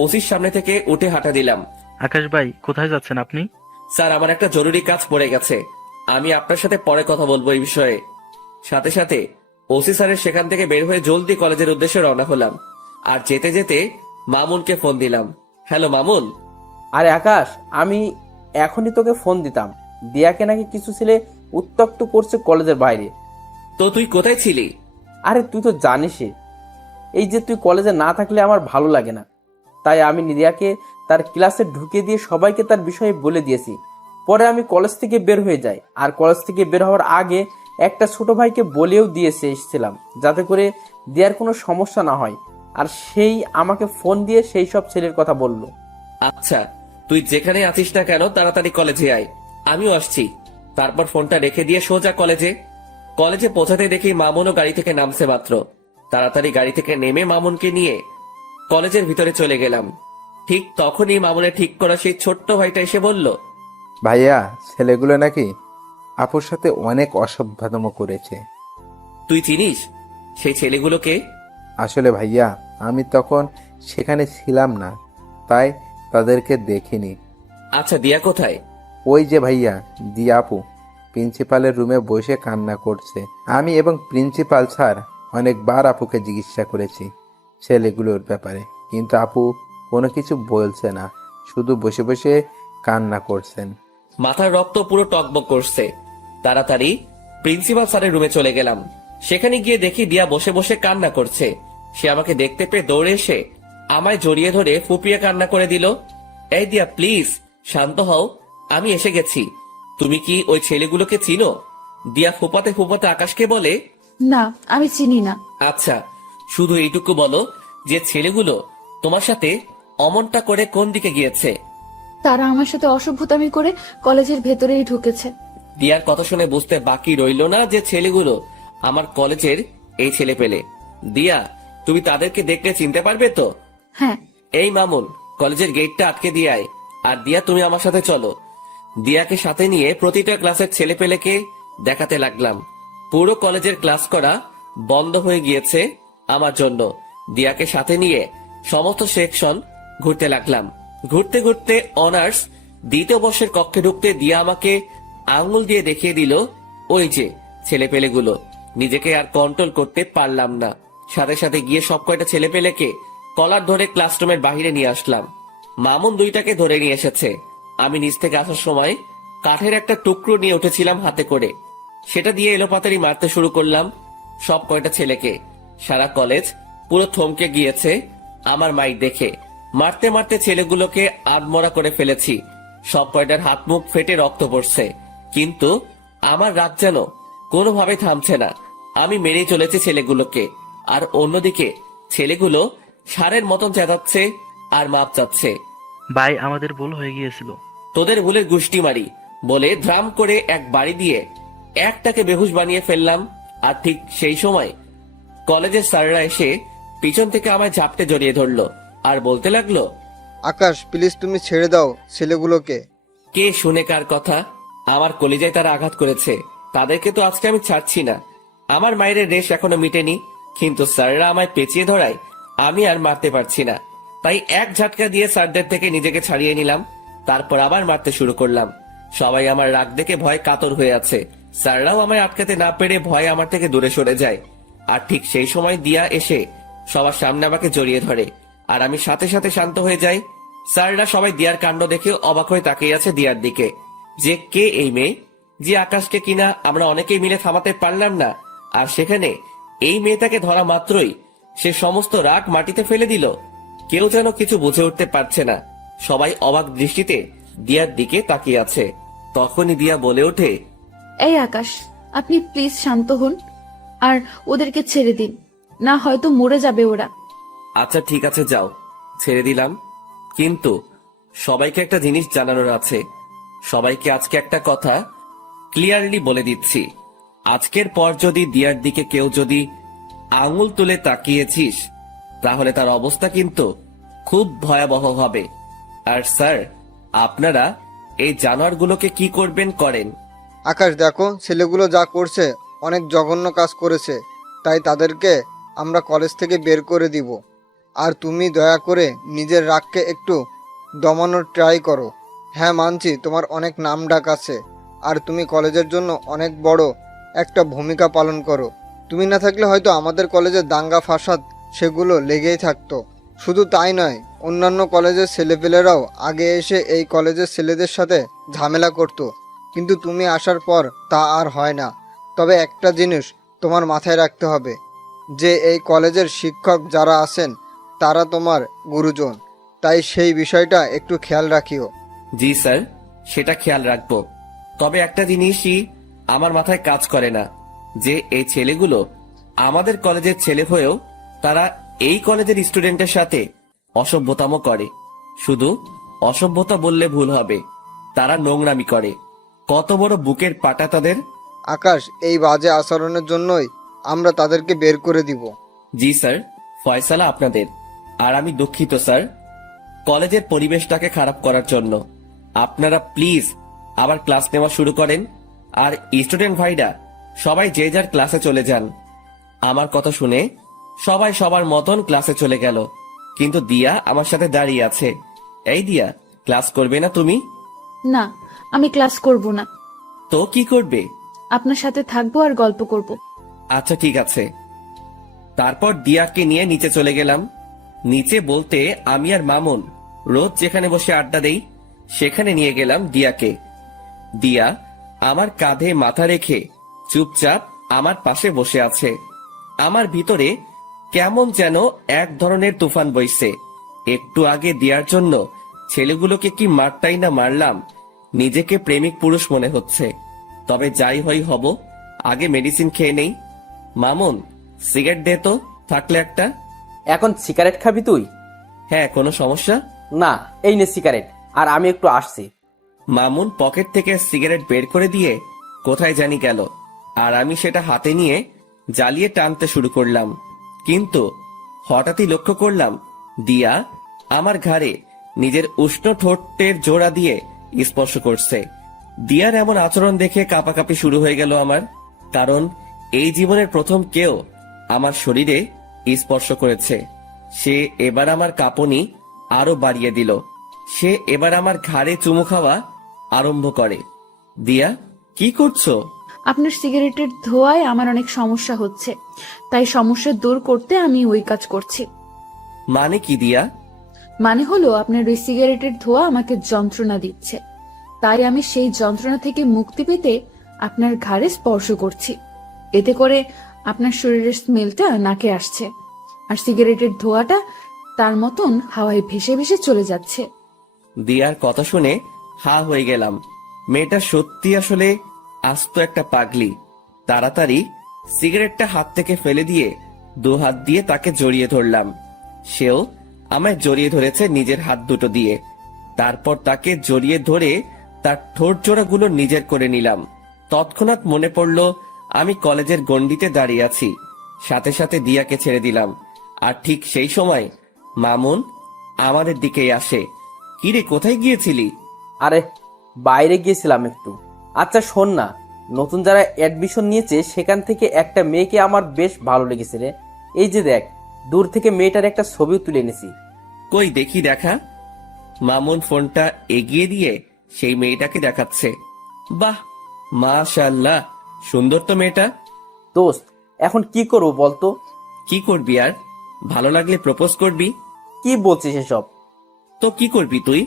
ওসির সামনে থেকে উঠে হাঁটা দিলাম। আকাশ ভাই, কোথায় যাচ্ছেন আপনি? স্যার, আমার একটা জরুরি কাজ পড়ে গেছে, আমি আপনার সাথে পরে কথা বলবো এই বিষয়ে। সাথে সাথে ওসি স্যারের সেখান থেকে বের হয়ে জলদি কলেজের উদ্দেশ্যে রওনা হলাম। আর যেতে যেতে মামুনকে ফোন দিলাম। হ্যালো মামুন। আরে আকাশ, আমি এখনই তোকে ফোন দিতাম। দিয়াকে নাকি কিছু ছেলে উত্ত্যক্ত করছে কলেজের বাইরে। তো তুই কোথায় ছিলি? আরে তুই তো জানিসই, এই যে তুই কলেজে না থাকলে আমার ভালো লাগে না, তাই আমি দিয়াকে তার ক্লাসে ঢুকে দিয়ে সবাইকে তার বিষয়ে বলে দিয়েছি। পরে আমি কলেজ থেকে বের হয়ে যাই, আর কলেজ থেকে বের হওয়ার আগে একটা ছোট ভাইকে বলেও দিয়েছে এসেছিলাম যাতে করে দিয়ার কোনো সমস্যা না হয়, আর সেই আমাকে ফোন দিয়ে সেই সব ছেলের কথা বলল। আচ্ছা, তুই যেখানে আছিস না কেন তাড়াতাড়ি কলেজে আয়, আমিও আসছি। তারপর ফোনটা রেখে দিয়ে সোজা কলেজে পৌঁছাতে দেখি মামুনও গাড়ি থেকে নামছে মাত্র। তাড়াতাড়ি গাড়ি থেকে নেমে মামুনকে নিয়ে কলেজের ভিতরে চলে গেলাম। ঠিক তখনই মামুনের ঠিক করা সেই ছোট্ট ভাইটা এসে বলল, ভাইয়া, ছেলেগুলো নাকি আপুর সাথে অনেক অসভ্যতম করেছে। তুই চিনিস সেই ছেলেগুলোকে? আসলে ভাইয়া, আমি তখন সেখানে ছিলাম না, তাই তাদেরকে দেখিনি। আচ্ছা, দিয়া কোথায়? ওই যে ভাইয়া, দিয়া আপু প্রিন্সিপালের রুমে বসে কান্না করছে। আমি এবং প্রিন্সিপাল স্যার অনেকবার আপুকে জিজ্ঞাসা করেছি ছেলেগুলোর ব্যাপারে, কিন্তু আপু কোনো কিছু বলছে না, শুধু বসে বসে কান্না করছেন। মাথার রক্ত পুরো টকবক করছে। তাড়াতাড়ি প্রিন্সিপাল স্যারের রুমে চলে গেলাম। সেখানে গিয়ে দেখি দিয়া বসে বসে কান্না করছে। সে আমাকে দেখতে পেয়ে দৌড়ে এসে আমায় জড়িয়ে ধরে ফুপিয়ে কান্না করে দিল। এই দিয়া প্লিজ শান্ত হও, আমি এসে গেছি। তুমি কি ওই ছেলেগুলোকে চিনো? দিয়া ফুপাতে ফুপাতে আকাশকে বলে, না, আমি চিনি না। আচ্ছা, শুধু এইটুকু বলো যে ছেলেগুলো তোমার সাথে অমনটা করে কোন দিকে গিয়েছে? তারা আমার সাথে অসভ্যতামি করে কলেজের ভেতরেই ঢুকেছে। দিয়ার কথা শুনে বুঝতে বাকি রইল না যে ছেলেগুলো আমার কলেজের এই ছেলে পেলে। দিয়া, তুমি তাদেরকে দেখলে চিনতে পারবে তো? হ্যাঁ। এই মামুন, কলেজের গেটটা আটকে দিয়ে আয়। আর দিয়া, তুমি আমার সাথে চলো। দিয়াকে সাথে নিয়ে প্রতিটা ক্লাসের ছেলে পেলেকে দেখাতে লাগলাম। পুরো কলেজের ক্লাস করা বন্ধ হয়ে গিয়েছে আমার জন্য। দিয়াকে সাথে নিয়ে সমস্ত সেকশন ঘুরতে লাগলাম। ঘুরতে ঘুরতে অনার্স দ্বিতীয় বর্ষের কক্ষে ঢুকতে দিয়া আমাকে আঙুল দিয়ে দেখিয়ে দিল ওই যে ছেলে পেলেগুলো। নিজেকে আর কন্ট্রোল করতে পারলাম না, সাথে সাথে গিয়ে সব কয়টা ছেলে পেলেকে কলার ধরে ক্লাসরুমের বাহিরে নিয়ে আসলাম। মামুন দুইটাকে ধরে নিয়ে এসেছে। আমি নিচ থেকে আসার সময় কাঠের একটা টুকরো নিয়ে উঠেছিলাম হাতে করে, সেটা দিয়ে এলোপাতাড়ি মারতে শুরু করলাম সব কয়টা ছেলেকে। সারা কলেজ পুরো থমকে গিয়েছে আমার মাইক দেখে। মারতে মারতে ছেলেগুলোকে আধমরা করে ফেলেছি। সব কয়টার হাত মুখ ফেটে রক্ত পড়ছে, কিন্তু আমার রাগ যেন কোনোভাবে থামছে না। আমি মেরেই চলেছি ছেলেগুলোকে, আর অন্যদিকে ছেলেগুলো সারের মতন চেঁচাচ্ছে আর মাপ চাচ্ছে। ভাই, আমাদের ভুল হয়ে গিয়েছিল। তোদের ভুলের গুষ্টি মারি বলে ধ্রাম করে এক বাড়ি দিয়ে একটাকে বেহুশ বানিয়ে ফেললাম। আর ঠিক সেই সময় কলেজের স্যাররা এসে পিছন থেকে আমায় ঝাপটে জড়িয়ে ধরলো আর বলতে লাগলো, আকাশ প্লিজ তুমি ছেড়ে দাও ছেলেগুলোকে। কে শুনে কার কথা? আমার কলিজায় তারা আঘাত করেছে, তাদেরকে তো আজকে আমি ছাড়ছি না। আমার মায়ের রেশ এখনো মিটেনি, কিন্তু স্যাররা আমায় পেঁচিয়ে ধরায় আমি আর মারতে পারছি না। তাই এক ঝাটকা দিয়ে স্যারদের থেকে নিজেকে ছাড়িয়ে নিলাম। তারপর আবার মারতে শুরু করলাম। সবাই আমার রাগ দেখে ভয় কাতর হয়ে আছে। স্যাররাও আমায় আটকাতে না পেরে ভয়ে আমার থেকে দূরে সরে যায়। আর ঠিক সেই সময় দিয়া এসে সবার সামনে আমাকে জড়িয়ে ধরে, আর আমি সাথে সাথে শান্ত হয়ে যাই। স্যাররা সবাই দিয়ার কাণ্ড দেখে অবাক হয়ে তাকিয়ে আছে দিয়ার দিকে, যে কে এই মেয়ে, যে আকাশকে কিনা আমরা অনেকেই মিলে থামাতে পারলাম না, আর সেখানে এই মেয়েটাকে ধরা মাত্রই সে সমস্ত রাগ মাটিতে ফেলে দিল। কেউ যেন কিছু বুঝে উঠতে পারছে না। সবাই অবাক দৃষ্টিতে দিয়ার দিকে তাকিয়ে আছে। তখনই দিয়া বলে ওঠে, এই আকাশ, আপনি প্লিজ শান্ত হন আর ওদেরকে ছেড়ে দিন, না হয়তো মরে যাবে ওরা। আচ্ছা ঠিক আছে, যাও, ছেড়ে দিলাম। কিন্তু সবাইকে একটা জিনিস জানানোর আছে। সবাইকে আজকে একটা কথা ক্লিয়ারলি বলে দিচ্ছি। আজকের পর যদি দিয়ার দিকে কেউ যদি আঙুল তুলে তাকিয়েছিস, তাহলে তার অবস্থা কিন্তু খুব ভয়াবহ হবে। আর স্যার, আপনারা এই জানোয়ারগুলোকে কি করবেন করেন। আকাশ দেখো, ছেলেগুলো যা করছে অনেক জঘন্য কাজ করেছে, তাই তাদেরকে আমরা কলেজ থেকে বের করে দিব। আর তুমি দয়া করে নিজের রাগকে একটু দমানোর ট্রাই করো। হ্যাঁ মানছি তোমার অনেক নাম ডাক আছে, আর তুমি কলেজের জন্য অনেক বড় একটা ভূমিকা পালন করো। তুমি না থাকলে হয়তো আমাদের কলেজের দাঙ্গা ফাসাদ সেগুলো লেগেই থাকতো। শুধু তাই নয়, অন্যান্য কলেজের ছেলেপেলেরাও আগে এসে এই কলেজের ছেলেদের সাথে ঝামেলা করতো, কিন্তু তুমি আসার পর তা আর হয় না। তবে একটা জিনিস তোমার মাথায় রাখতে হবে যে এই কলেজের শিক্ষক যারা আছেন তারা তোমার গুরুজন, তাই সেই বিষয়টা একটু খেয়াল রাখিও। জি স্যার, সেটা খেয়াল রাখবো। তবে একটা জিনিসই আমার মাথায় কাজ করে না, যে এই ছেলেগুলো আমাদের কলেজের ছেলে হয়েও তারা এই কলেজের স্টুডেন্টের সাথে অসভ্যতামো করে। শুধু অসভ্যতা বললে ভুল হবে, তারা নোংরামি করে। কত বড় বুকের পাটা তাদের। আকাশ, এই বাজে আচরণের জন্যই আমরা তাদেরকে বের করে দিব। জি স্যার, ফয়সালা আপনাদের। আর আমি দুঃখিত স্যার, কলেজের পরিবেশটাকে খারাপ করার জন্য। আপনারা প্লিজ আবার ক্লাস নেওয়া শুরু করেন, আর স্টুডেন্ট ভাইরা সবাই যে যার ক্লাসে চলে যান। আমার কথা শুনে সবাই সবার মতন ক্লাসে চলে গেল, কিন্তু দিয়া আমার সাথে দাঁড়িয়ে আছে। এই দিয়া, ক্লাস করবে না তুমি? না, আমি ক্লাস করব না। তো কি করবে? আপনার সাথে থাকবো আর গল্প করব। আচ্ছা ঠিক আছে। তারপর দিয়াকে নিয়ে নিচে চলে গেলাম। নিচে বলতে আমি আর মামুন রোজ যেখানে বসে আড্ডা দেই সেখানে নিয়ে গেলাম দিয়াকে। দিয়া আমার কাঁধে মাথা রেখে চুপচাপ আমার পাশে বসে আছে। আমার ভিতরে কেমন যেন এক ধরনের তুফান বইছে। একটু আগে দেওয়ার জন্য ছেলেগুলোকে কি মারটাই না মারলাম, নিজেকে প্রেমিক পুরুষ মনে হচ্ছে। তবে যাই হই হব, আগে মেডিসিন খেয়ে নেই। মামুন, সিগারেট দে তো, থাকলে একটা। এখন সিগারেট খাবি তুই? হ্যাঁ, কোনো সমস্যা? না, এই নে সিগারেট, আর আমি একটু আসছি। মামুন পকেট থেকে সিগারেট বের করে দিয়ে কোথায় জানি গেল, আর আমি সেটা হাতে নিয়ে জ্বালিয়ে টানতে শুরু করলাম। কিন্তু হঠাৎই লক্ষ্য করলাম দিয়া আমার ঘাড়ে নিজের উষ্ণ ঠোঁটের জোড়া দিয়ে স্পর্শ করছে। দিয়ার এমন আচরণ দেখে কাঁপাকাঁপি শুরু হয়ে গেল আমার, কারণ এই জীবনের প্রথম কেউ আমার শরীরে স্পর্শ করেছে। সে এবার আমার কাঁপুনি আরো বাড়িয়ে দিল। সে এবার আমার ঘাড়ে চুমু খাওয়া আরম্ভ করে। দিয়া, কি করছো? আপনার সিগারেটের ধোঁয়ায় আমার অনেক সমস্যা হচ্ছে, তাই সমস্যা দূর করতে আমি ওই কাজ করছি। মানে কি দিয়া? মানে হলো আপনার ওই সিগারেটের ধোঁয়া আমাকে যন্ত্রণা দিচ্ছে, তাই আমি সেই যন্ত্রণা থেকে মুক্তি পেতে আপনার ঘাড়ে স্পর্শ করছি। এতে করে আপনার শরীরের স্মেলটা নাকে আসছে, আর সিগারেটের ধোঁয়াটা তার মতন হাওয়ায় ভেসে ভেসে চলে যাচ্ছে। দিয়ার কথা শুনে হা হয়ে গেলাম। মেয়েটা সত্যি আসলে আস্ত একটা পাগলি। তাড়াতাড়ি সিগারেটটা হাত থেকে ফেলে দিয়ে দু হাত দিয়ে তাকে জড়িয়ে ধরলাম। সেও আমায় জড়িয়ে ধরেছে নিজের হাত দুটো দিয়ে। তারপর তাকে জড়িয়ে ধরে তার ঠোঁট জোড়াগুলো নিজের করে নিলাম। তৎক্ষণাৎ মনে পড়ল আমি কলেজের গণ্ডিতে দাঁড়িয়ে আছি। সাথে সাথে দিয়াকে ছেড়ে দিলাম। আর ঠিক সেই সময় মামুন আমাদের দিকেই আসে। কিরে, কোথায় গিয়েছিলি? আরে, বাইরে গিয়েছিলাম একটু। আচ্ছা শোন না, নতুন যারা অ্যাডমিশন নিয়েছে সেখান থেকে একটা মেয়েকে আমার বেশ ভালো লেগেছে রে। এই যে দেখ, দূর থেকে মেয়েটার একটা ছবিও তুলে এনেছি। কই দেখি, দেখা। মামুন ফোনটা এগিয়ে দিয়ে সেই মেয়েটাকে দেখাচ্ছে। বাহ, মাশাআল্লাহ, সুন্দর তো মেয়েটা। দোস্ত, এখন কি করবো বলতো? কি করবি আর? ভালো লাগলে প্রপোজ করবি। কি বলছিস এসব? তো কি করবি তুই?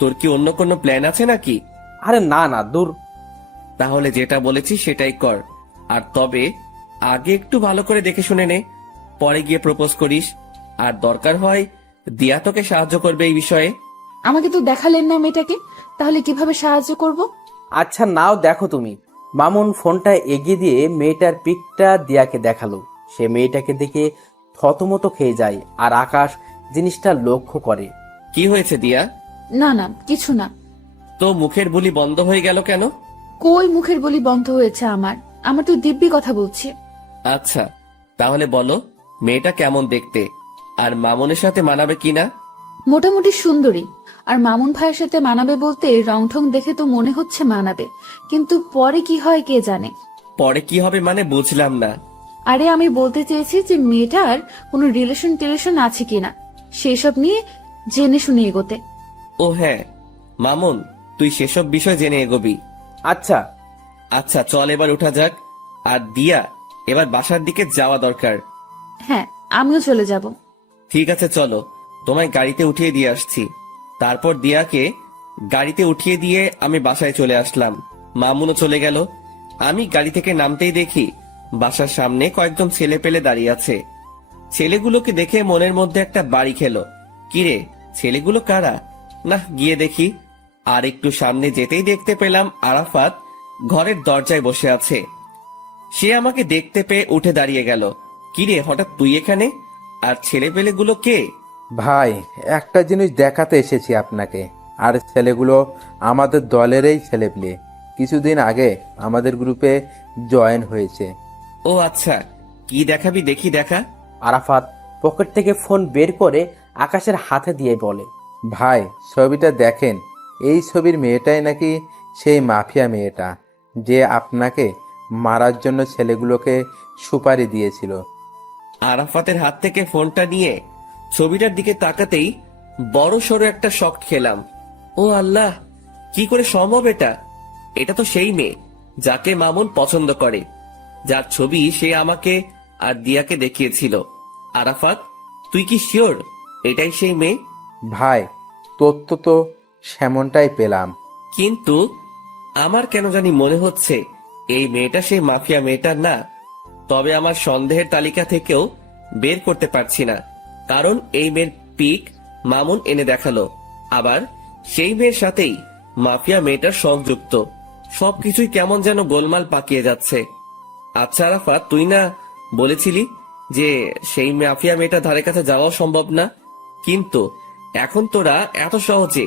তোর কি অন্য কোনো প্ল্যান আছে নাকি? আরে না না, দূর। তাহলে যেটা বলেছি সেটাই কর। আর তবে আগে একটু ভালো করে দেখে শুনে নে, পরে গিয়ে প্রপোজ করিস। আর দরকার হয় দিয়া তোকে সাহায্য করবে এই বিষয়ে। আমাকে তো দেখালেন না মেয়েটাকে, তাহলে কিভাবে সাহায্য করব? আচ্ছা নাও দেখো তুমি। মামুন ফোনটা এগিয়ে দিয়ে মেয়েটার পিকটা দিয়াকে দেখালো। সে মেয়েটাকে দেখে থতমত খেয়ে যায়, আর আকাশ জিনিসটা লক্ষ্য করে। কি হয়েছে দিয়া? না না, কিছু না। তো মুখের বুলি বন্ধ হয়ে গেল কেন? কই মুখের বলি বন্ধ হয়েছে আমার তো দিব্যি কথা বলছি। আচ্ছা, তাহলে বলো মেয়েটা কেমন দেখতে, আর মামুনের সাথে মানাবে কিনা? মোটামুটি সুন্দরী, আর মামুন ভাইয়ের সাথে মানাবে বলতে রংঠং দেখে তো মনে হচ্ছে মানাবে, কিন্তু পরে কি হয় কে জানে। পরে কি হবে মানে বুঝলাম না। আরে আমি বলতে চেয়েছি যে মেয়েটার কোনো রিলেশন আছে কিনা সেসব নিয়ে জেনে শুনে এগোতে। ও হ্যাঁ, মামুন তুই সেসব বিষয় জেনে এগোবি। আচ্ছা আচ্ছা চল এবার উঠা যাক। আর দিয়া, এবার বাসার দিকে যাওয়া দরকার। হ্যাঁ, আমিও চলে যাব। ঠিক আছে চলো, তোমায় গাড়িতে উঠিয়ে দিয়ে আসছি। তারপর দিয়াকে গাড়িতে উঠিয়ে দিয়ে আমি বাসায় চলে আসলাম। মামুনও চলে গেল। আমি গাড়ি থেকে নামতেই দেখি বাসার সামনে কয়েকজন ছেলে পেলে দাঁড়িয়ে আছে। ছেলেগুলোকে দেখে মনের মধ্যে একটা বাড়ি খেলো। কিরে, ছেলেগুলো কারা? না, গিয়ে দেখি। আর একটু সামনে যেতেই দেখতে পেলাম আরাফাত ঘরের দরজায় বসে আছে। সে আমাকে দেখতে পেয়ে উঠে দাঁড়িয়ে গেল। কিরে, হঠাৎ তুই এখানে? আর ছেলেপেলেগুলো কে? ভাই, একটা জিনিস দেখাতে এসেছি আপনাকে। আর ছেলেগুলো আমাদের দলেরই ছেলেপেলে, কিছুদিন আগে আমাদের গ্রুপে জয়েন হয়েছে। ও আচ্ছা, কি দেখাবি দেখি, দেখা। আরাফাত পকেট থেকে ফোন বের করে আকাশের হাতে দিয়ে বলে, ভাই, ছবিটা দেখেন। এই ছবির মেয়েটাই নাকি সেই মাফিয়া মেয়েটা যে আপনাকে মারার জন্য ছেলেগুলোকে সুপারি দিয়েছিল। আরাফাতের হাত থেকে ফোনটা নিয়ে ছবিটার দিকে তাকাতেই বড় সড়ো একটা শক খেলাম। ও আল্লাহ, কি করে সম্ভব এটা? এটা তো সেই মেয়ে যাকে মামুন পছন্দ করে, যার ছবি সে আমাকে আর দিয়াকে দেখিয়েছিল। আরাফাত, তুই কি শিওর এটাই সেই মেয়ে? ভাই, তথ্য তো সেমনটাই পেলাম। কিন্তু আমার কেন জানি মনে হচ্ছে এই মেয়েটা সেই মাফিয়া মেয়েটার না। তবে আমার সন্দেহের তালিকা থেকেও বের করতে পারছি না, কারণ এই মেয়ের পিক মামুন এনে দেখালো, আবার সেই মেয়ের সাথেই মাফিয়া মেয়েটার সংযুক্ত। সবকিছুই কেমন যেন গোলমাল পাকিয়ে যাচ্ছে। আচ্ছা আরাফাত, তুই না বলেছিলি যে সেই মাফিয়া মেয়েটার ধারে কাছে যাওয়াও সম্ভব না, কিন্তু এখন তোরা এত সহজে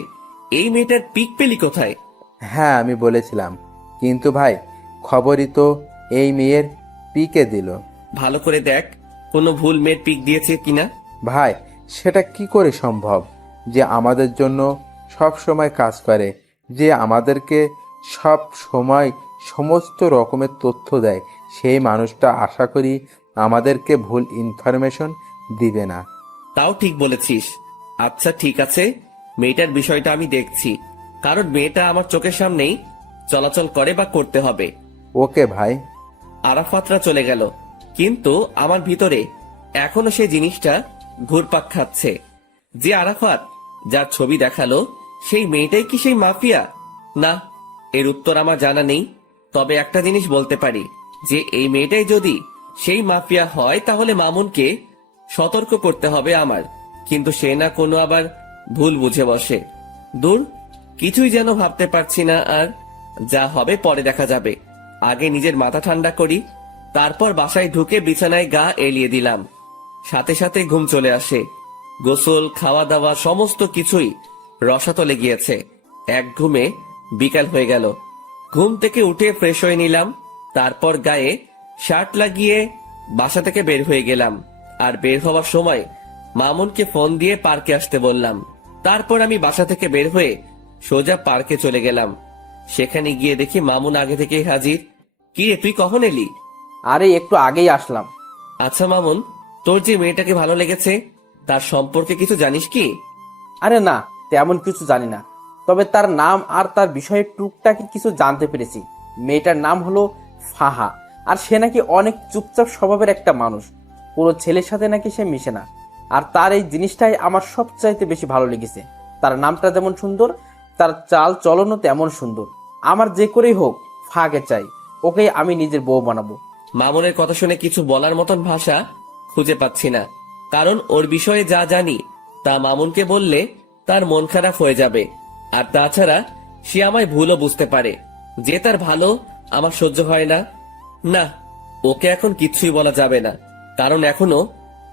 এই মেয়েটার পিক পেলি কোথায়? হ্যাঁ, আমি বলেছিলাম, কিন্তু ভাই খবরই তো এই মেয়ের পিকে দিল। ভালো করে দেখ কোনো ভুল মেয়ের পিক দিয়েছে কিনা। ভাই সেটা কি করে সম্ভব? যে আমাদের জন্য সব সময় কাজ করে, যে আমাদেরকে সব সময় সমস্ত রকমের তথ্য দেয়, সেই মানুষটা আশা করি আমাদেরকে ভুল ইনফরমেশন দিবে না। তাও ঠিক বলেছিস। আচ্ছা ঠিক আছে, মেয়েটার বিষয়টা আমি দেখছি, কারণ মেয়েটা আমার চোখের সামনেই চলাচল করে বা করতে হবে। ওকে ভাই। আরাফাতরা চলে গেল, কিন্তু আমার ভিতরে এখনো সেই জিনিসটা ঘুরপাক খাচ্ছে যে আরাফাত যার ছবি দেখালো সেই মেয়েটাই কি সেই মাফিয়া? না, এর উত্তর আমার জানা নেই। তবে একটা জিনিস বলতে পারি যে এই মেয়েটাই যদি সেই মাফিয়া হয় তাহলে মামুনকে সতর্ক করতে হবে আমার, কিন্তু সে না কোনো আবার ভুল বুঝে বসে। দূর, কিছুই যেন ভাবতে পারছি না, আর যা হবে পরে দেখা যাবে। আগে নিজের মাথা ঠান্ডা করি, তারপর বাসায় ঢুকে বিছানায় গা এলিয়ে দিলাম। সাথে সাথে ঘুম চলে আসে। গোসল, খাওয়া দাওয়া সমস্ত কিছুই রসাতলে গিয়েছে। এক ঘুমে বিকাল হয়ে গেল। ঘুম থেকে উঠে ফ্রেশ হয়ে নিলাম, তারপর গায়ে শার্ট লাগিয়ে বাসা থেকে বের হয়ে গেলাম। আর বের হওয়ার সময় মামুনকে ফোন দিয়ে পার্কে আসতে বললাম। তারপর আমি বাসা থেকে বের হয়ে সোজা পার্কে চলে গেলাম। সেখানে গিয়ে দেখি মামুন আগে থেকেই হাজির। কি রে, তুই কখন এলি? আরে একটু আগেই আসলাম। আচ্ছা মামুন, তোর যে মেয়েটাকে ভালো লেগেছে তার সম্পর্কে কিছু জানিস কি? আরে না, তেমন কিছু জানি না, তবে তার নাম আর তার বিষয়ে টুকটাকি কিছু জানতে পেরেছি। মেয়েটার নাম হলো ফাহা, আর সে নাকি অনেক চুপচাপ স্বভাবের একটা মানুষ। কোনো ছেলের সাথে নাকি সে মিশে না, আর তার এই জিনিসটাই আমার সবচাইতে বেশি ভালো লেগেছে। তার নামটা যেমন সুন্দর, তার চাল চলনও তেমন সুন্দর। আমার যে করেই হোক ফাহাকে চাই, ওকেই আমি নিজের বউ বানাবো। মামুনের কথা শুনে কিছু বলার মতন ভাষা খুঁজে পাচ্ছি না, কারণ ওর বিষয়ে যা জানি তা মামুনকে বললে তার মন খারাপ হয়ে যাবে। আর তাছাড়া সে আমায় ভুলও বুঝতে পারে, যে তার ভালো আমার সহ্য হয় না। না, ওকে এখন কিছুই বলা যাবে না, কারণ এখনো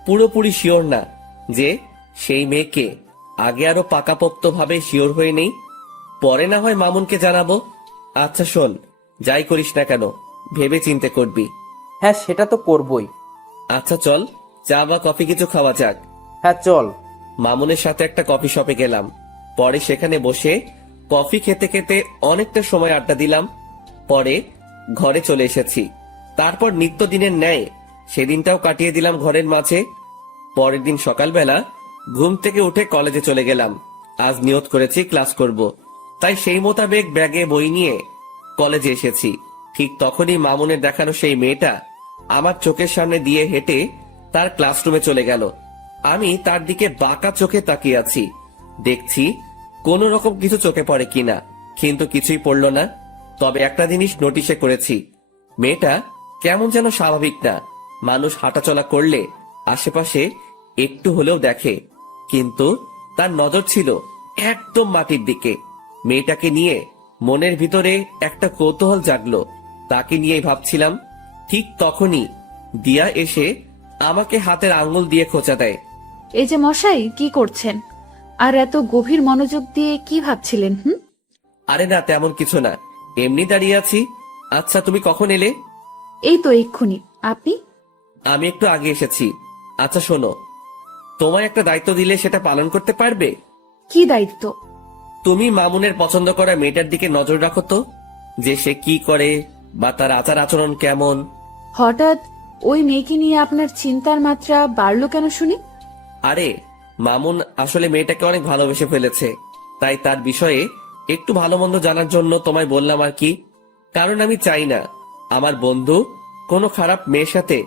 পুরোপুরি শিওর না যে সেই মেয়েকে। আগে আরো পাকাপোক্ত ভাবে শিওর হয়ে নেই, পরে না হয় মামুনকে জানাবো। আচ্ছা শোন, যাই করিস না কেন ভেবে চিন্তে করবি। হ্যাঁ, সেটা তো করবই। আচ্ছা চল, চা বা কফি কিছু খাওয়া যাক। হ্যাঁ চল। মামুনের সাথে একটা কফি শপে গেলাম। পরে সেখানে বসে কফি খেতে খেতে অনেকটা সময় আড্ডা দিলাম। পরে ঘরে চলে এসেছি। তারপর নিত্যদিনের ন্যায় সেদিনটাও কাটিয়ে দিলাম ঘরের মাঝে। পরের দিন সকালবেলা ঘুম থেকে উঠে কলেজে চলে গেলাম। আজ নিয়ত করেছি ক্লাস করব, তাই সেই মোতাবেক ব্যাগে বই নিয়ে কলেজে এসেছি। ঠিক তখনই মামুনের দেখানো সেই মেয়েটা আমার চোখের সামনে দিয়ে হেঁটে তার ক্লাসরুমে চলে গেল। আমি তার দিকে বাঁকা চোখে তাকিয়ে আছি, দেখছি কোন রকম কিছু চোখে পড়ে কিনা, কিন্তু কিছুই পড়ল না। তবে একটা জিনিস নোটিশে করেছি, মেয়েটা কেমন যেন স্বাভাবিক না। মানুষ হাঁটাচলা করলে আশেপাশে একটু হলেও দেখে, কিন্তু তার নজর ছিল একদম মাটির দিকে। মেয়েটাকে নিয়ে মনের ভিতরে একটা কৌতূহল জাগলো, তাকে নিয়েই ভাবছিলাম। ঠিক তখনই দিয়া এসে আমাকে হাতের আঙ্গুল দিয়ে খোঁচা দেয়। এই যে মশাই, কি করছেন? আর এত গভীর মনোযোগ দিয়ে কি ভাবছিলেন? আরে না, তেমন কিছু না, এমনি দাঁড়িয়ে আছি। আচ্ছা তুমি কখন এলে? এই তো এক্ষুনি। আপনি? আমি একটু আগে এসেছি। আচ্ছা শোনো, তোমায় একটা দায়িত্ব দিলে সেটা পালন করতে পারবে? কি দায়িত্ব? তুমি মামুনের পছন্দ করা মেয়েটার দিকে নজর রাখো তো, যে সে কি করে বা তার আচার আচরণ কেমন। হঠাৎ ওই মেয়েকে নিয়ে আপনার চিন্তার মাত্রা বাড়লো কেন শুনি? আরে মামুন আসলে মেয়েটাকে অনেক ভালোবেসে ফেলেছে, তাই তার বিষয়ে একটু ভালো মন্দ জানার জন্য তোমায় বললাম আর কি। কারণ আমি চাই না আমার বন্ধু কোনো খারাপ মেয়ের সাথে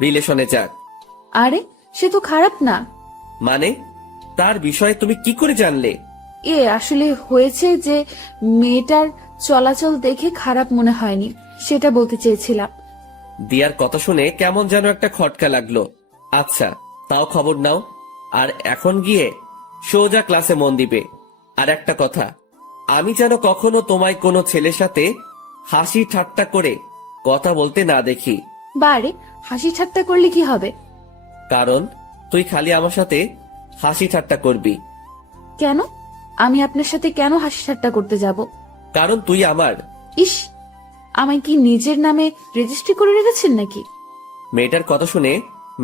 রিলেশনে যাক। আরে সে তো খারাপ না। মানে তার বিষয়ে তুমি কি করে জানলে? আসলে হয়েছে যে মেয়েটার চলাচল দেখে খারাপ মনে হয়নি, সেটা বলতে চেয়েছিলাম। দিয়ার কথা শুনে কেমন যেন একটা খটকা লাগলো। আচ্ছা, তাও খবর নাও। আর এখন গিয়ে সোজা ক্লাসে মন দিবে। আর একটা কথা, আমি যেন কখনো তোমায় কোনো ছেলের সাথে হাসি ঠাট্টা করে কথা বলতে না দেখি। বারে, হাসি ঠাট্টা করলে কি হবে? কারণ তুই খালি আমার সাথে হাসি ঠাট্টা করবি। কেন? আমি আপনার সাথে কেন হাসি ঠাট্টা করতে যাব? কারণ তুই আমার। ইস, আমায় কি নিজের নামে রেজিস্ট্রি করে রেখেছেন নাকি? মেয়েটার কথা শুনে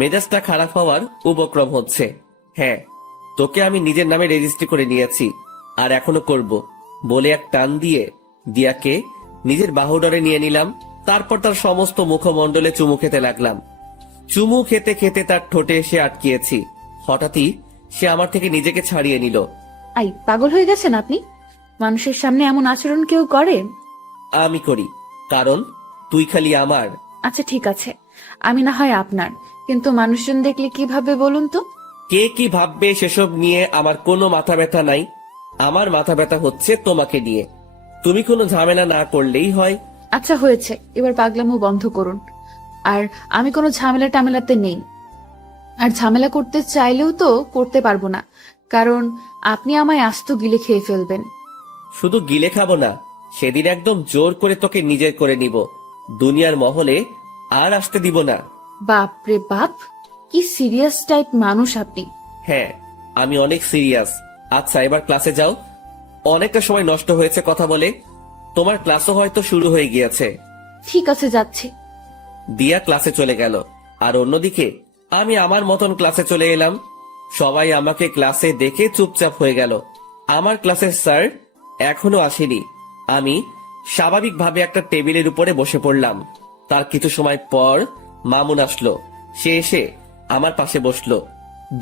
মেজাজটা খারাপ হওয়ার উপক্রম হচ্ছে। হ্যাঁ, তোকে আমি নিজের নামে রেজিস্ট্রি করে নিয়েছি, আর এখনো করব বলে এক টান দিয়ে দিয়াকে নিজের বাহুডরে নিয়ে নিলাম। তারপর তার সমস্ত মুখমণ্ডলে চুমু খেতে লাগলাম। চুমু খেতে খেতে তার ঠোঁটে এসে আটকিয়েছি। হঠাৎই সে আমার থেকে নিজেকে ছাড়িয়ে নিল। আই, পাগল হয়ে গেছেন আপনি? মানুষের সামনে এমন আচরণ কেউ করে? আমি করি, কারণ তুই খালি আমার। আচ্ছা ঠিক আছে, আমি না হয় আপনার, কিন্তু মানুষজন দেখলে কি ভাববে বলুন তো? কে কি ভাববে সেসব নিয়ে আমার কোনো মাথা ব্যথা নাই। আমার মাথা ব্যথা হচ্ছে তোমাকে নিয়ে। তুমি কোনো ঝামেলা না করলেই হয়। আচ্ছা হয়েছে, এবার পাগলামো বন্ধ করুন। আর আমি কোনো ঝামেলা টামেলাতে নেই, আর ঝামেলা করতে চাইলেও তো করতে পারবো না, কারণ আপনি আমায় আস্ত গিলে খেয়ে ফেলবেন। শুধু গিলে খাবো না, সেদিন একদম জোর করে তোকে নিজের করে নিব। দুনিয়ার মহলে আর আসতে দিব না। বাপ রে বাপ, কি সিরিয়াস টাইপ মানুষ আপনি। হ্যাঁ, আমি অনেক সিরিয়াস। আচ্ছা, এবার ক্লাসে যাও। অনেকটা সময় নষ্ট হয়েছে কথা বলে। তোমার ক্লাসও হয়তো শুরু হয়ে গিয়েছে। ঠিক আছে, যাচ্ছি। দিয়া ক্লাসে চলে গেল, আর অন্যদিকে আমি আমার মতন ক্লাসে চলে এলাম। সবাই আমাকে ক্লাসে দেখে চুপচাপ হয়ে গেল। আমার ক্লাসের স্যার এখনো আসেনি। আমি স্বাভাবিকভাবে একটা টেবিলের উপরে বসে পড়লাম। তার কিছু সময় পর মামুন আসলো। সে এসে আমার পাশে বসলো।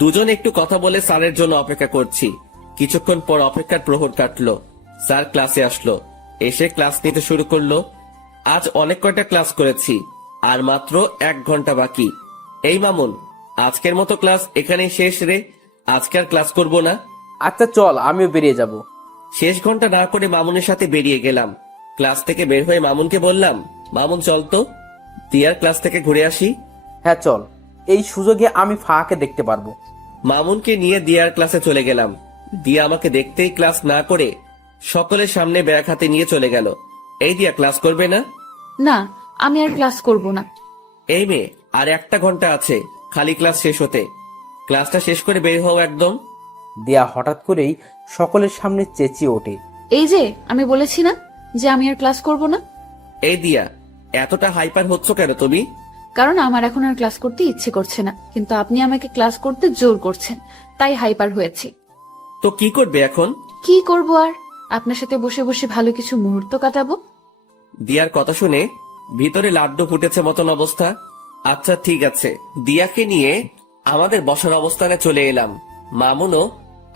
দুজন একটু কথা বলে স্যারের জন্য অপেক্ষা করছি। কিছুক্ষণ পর অপেক্ষার প্রহর কাটলো। স্যার ক্লাসে আসলো, এসে ক্লাস নিতে শুরু করলো। আজ অনেক কয়টা ক্লাস করেছি, আর মাত্র 1 ঘন্টা বাকি। এই মামুন, আজকের মতো ক্লাস এখানেই শেষ রে। আজকে আর ক্লাস করব না। আচ্ছা চল, আমিও বেরিয়ে যাব। শেষ ঘন্টা না করে মামুনের সাথে বেরিয়ে গেলাম। ক্লাস থেকে বের হয়ে মামুনকে বললাম, মামুন চল তো, দিয়ার ক্লাস থেকে ঘুরে আসি। হ্যাঁ চল, এই সুযোগে আমি ফাঁকে দেখতে পারবো। মামুনকে নিয়ে দিয়ার ক্লাসে চলে গেলাম। দিয়া আমাকে দেখতেই ক্লাস না করে সকলের সামনে ব্যাগ হাতে নিয়ে চলে গেল। এই দিয়া, ক্লাস করবে না? না, আমি আর ক্লাস করব না। এই মেয়ে, আর 1 ঘন্টা আছে খালি ক্লাস শেষ হতে। ক্লাসটা শেষ করে বের হও একদম। দিয়া হঠাৎ করেই সকলের সামনে চেঁচিয়ে ওঠে। এই যে আমি বলেছি না যে আমি আর ক্লাস করব না। এই দিয়া, এতটা হাইপার হচ্ছ কেন তুমি? কারণ আমার এখন আর ক্লাস করতে ইচ্ছে করছে না, কিন্তু আপনি আমাকে ক্লাস করতে জোর করছেন, তাই হাইপার হয়েছি। তো কি করবে এখন? কি করব আর, আপনার সাথে বসে বসে ভালো কিছু মুহূর্ত কাটাবো। দিয়ার কথা শুনে ভিতরে লাড্ডু ফুটেছে মতন অবস্থা। আচ্ছা ঠিক আছে, দিয়াকে নিয়ে আমাদের বসার অবস্থানে চলে এলাম। মামুনও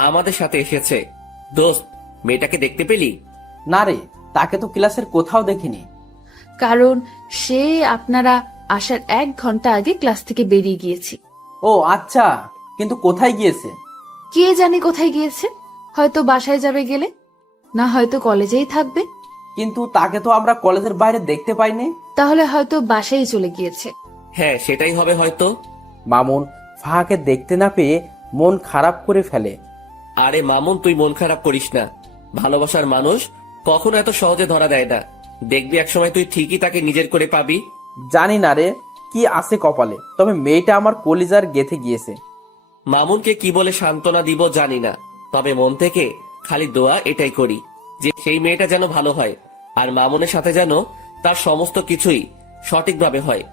আমাদের সাথে এসেছে। দোস্ত, মেয়েটাকে দেখতে পেলি? না রে, তাকে তো ক্লাসের কোথাও দেখিনি। কারণ সে আপনারা আসার 1 ঘন্টা আগে ক্লাস থেকে বেরিয়ে গিয়েছি। ও আচ্ছা, কিন্তু কোথায় গিয়েছে? কে জানে কোথায় গিয়েছে, হয়তো বাসায় যাবে গেলে, না হয়তো কলেজেই থাকবে। কিন্তু তাকে তো আমরা কলেজের বাইরে দেখতে পাইনি। তাহলে হয়তো বাসায় চলে গিয়েছে। হ্যাঁ, সেটাই হবে হয়তো। মামুন ফাহাকে দেখতে না পেয়ে মন খারাপ করে ফেলে। আরে মামুন, তুই মন খারাপ করিস না। ভালোবাসার মানুষ কখনো এত সহজে ধরা দেয় না। দেখবি একসময় তুই ঠিকই তাকে নিজের করে পাবি। জানি না রে কি আছে কপালে, তবে মেয়েটা আমার কলিজার গেথে গিয়েছে। মামুনকে কি বলে সান্ত্বনা দিব জানি না, তবে মন থেকে খালি দোয়া এটাই করি যে সেই মেয়েটা যেন ভালো হয়, আর মামুনের সাথে যেন তার সমস্ত কিছুই সঠিকভাবে হয়।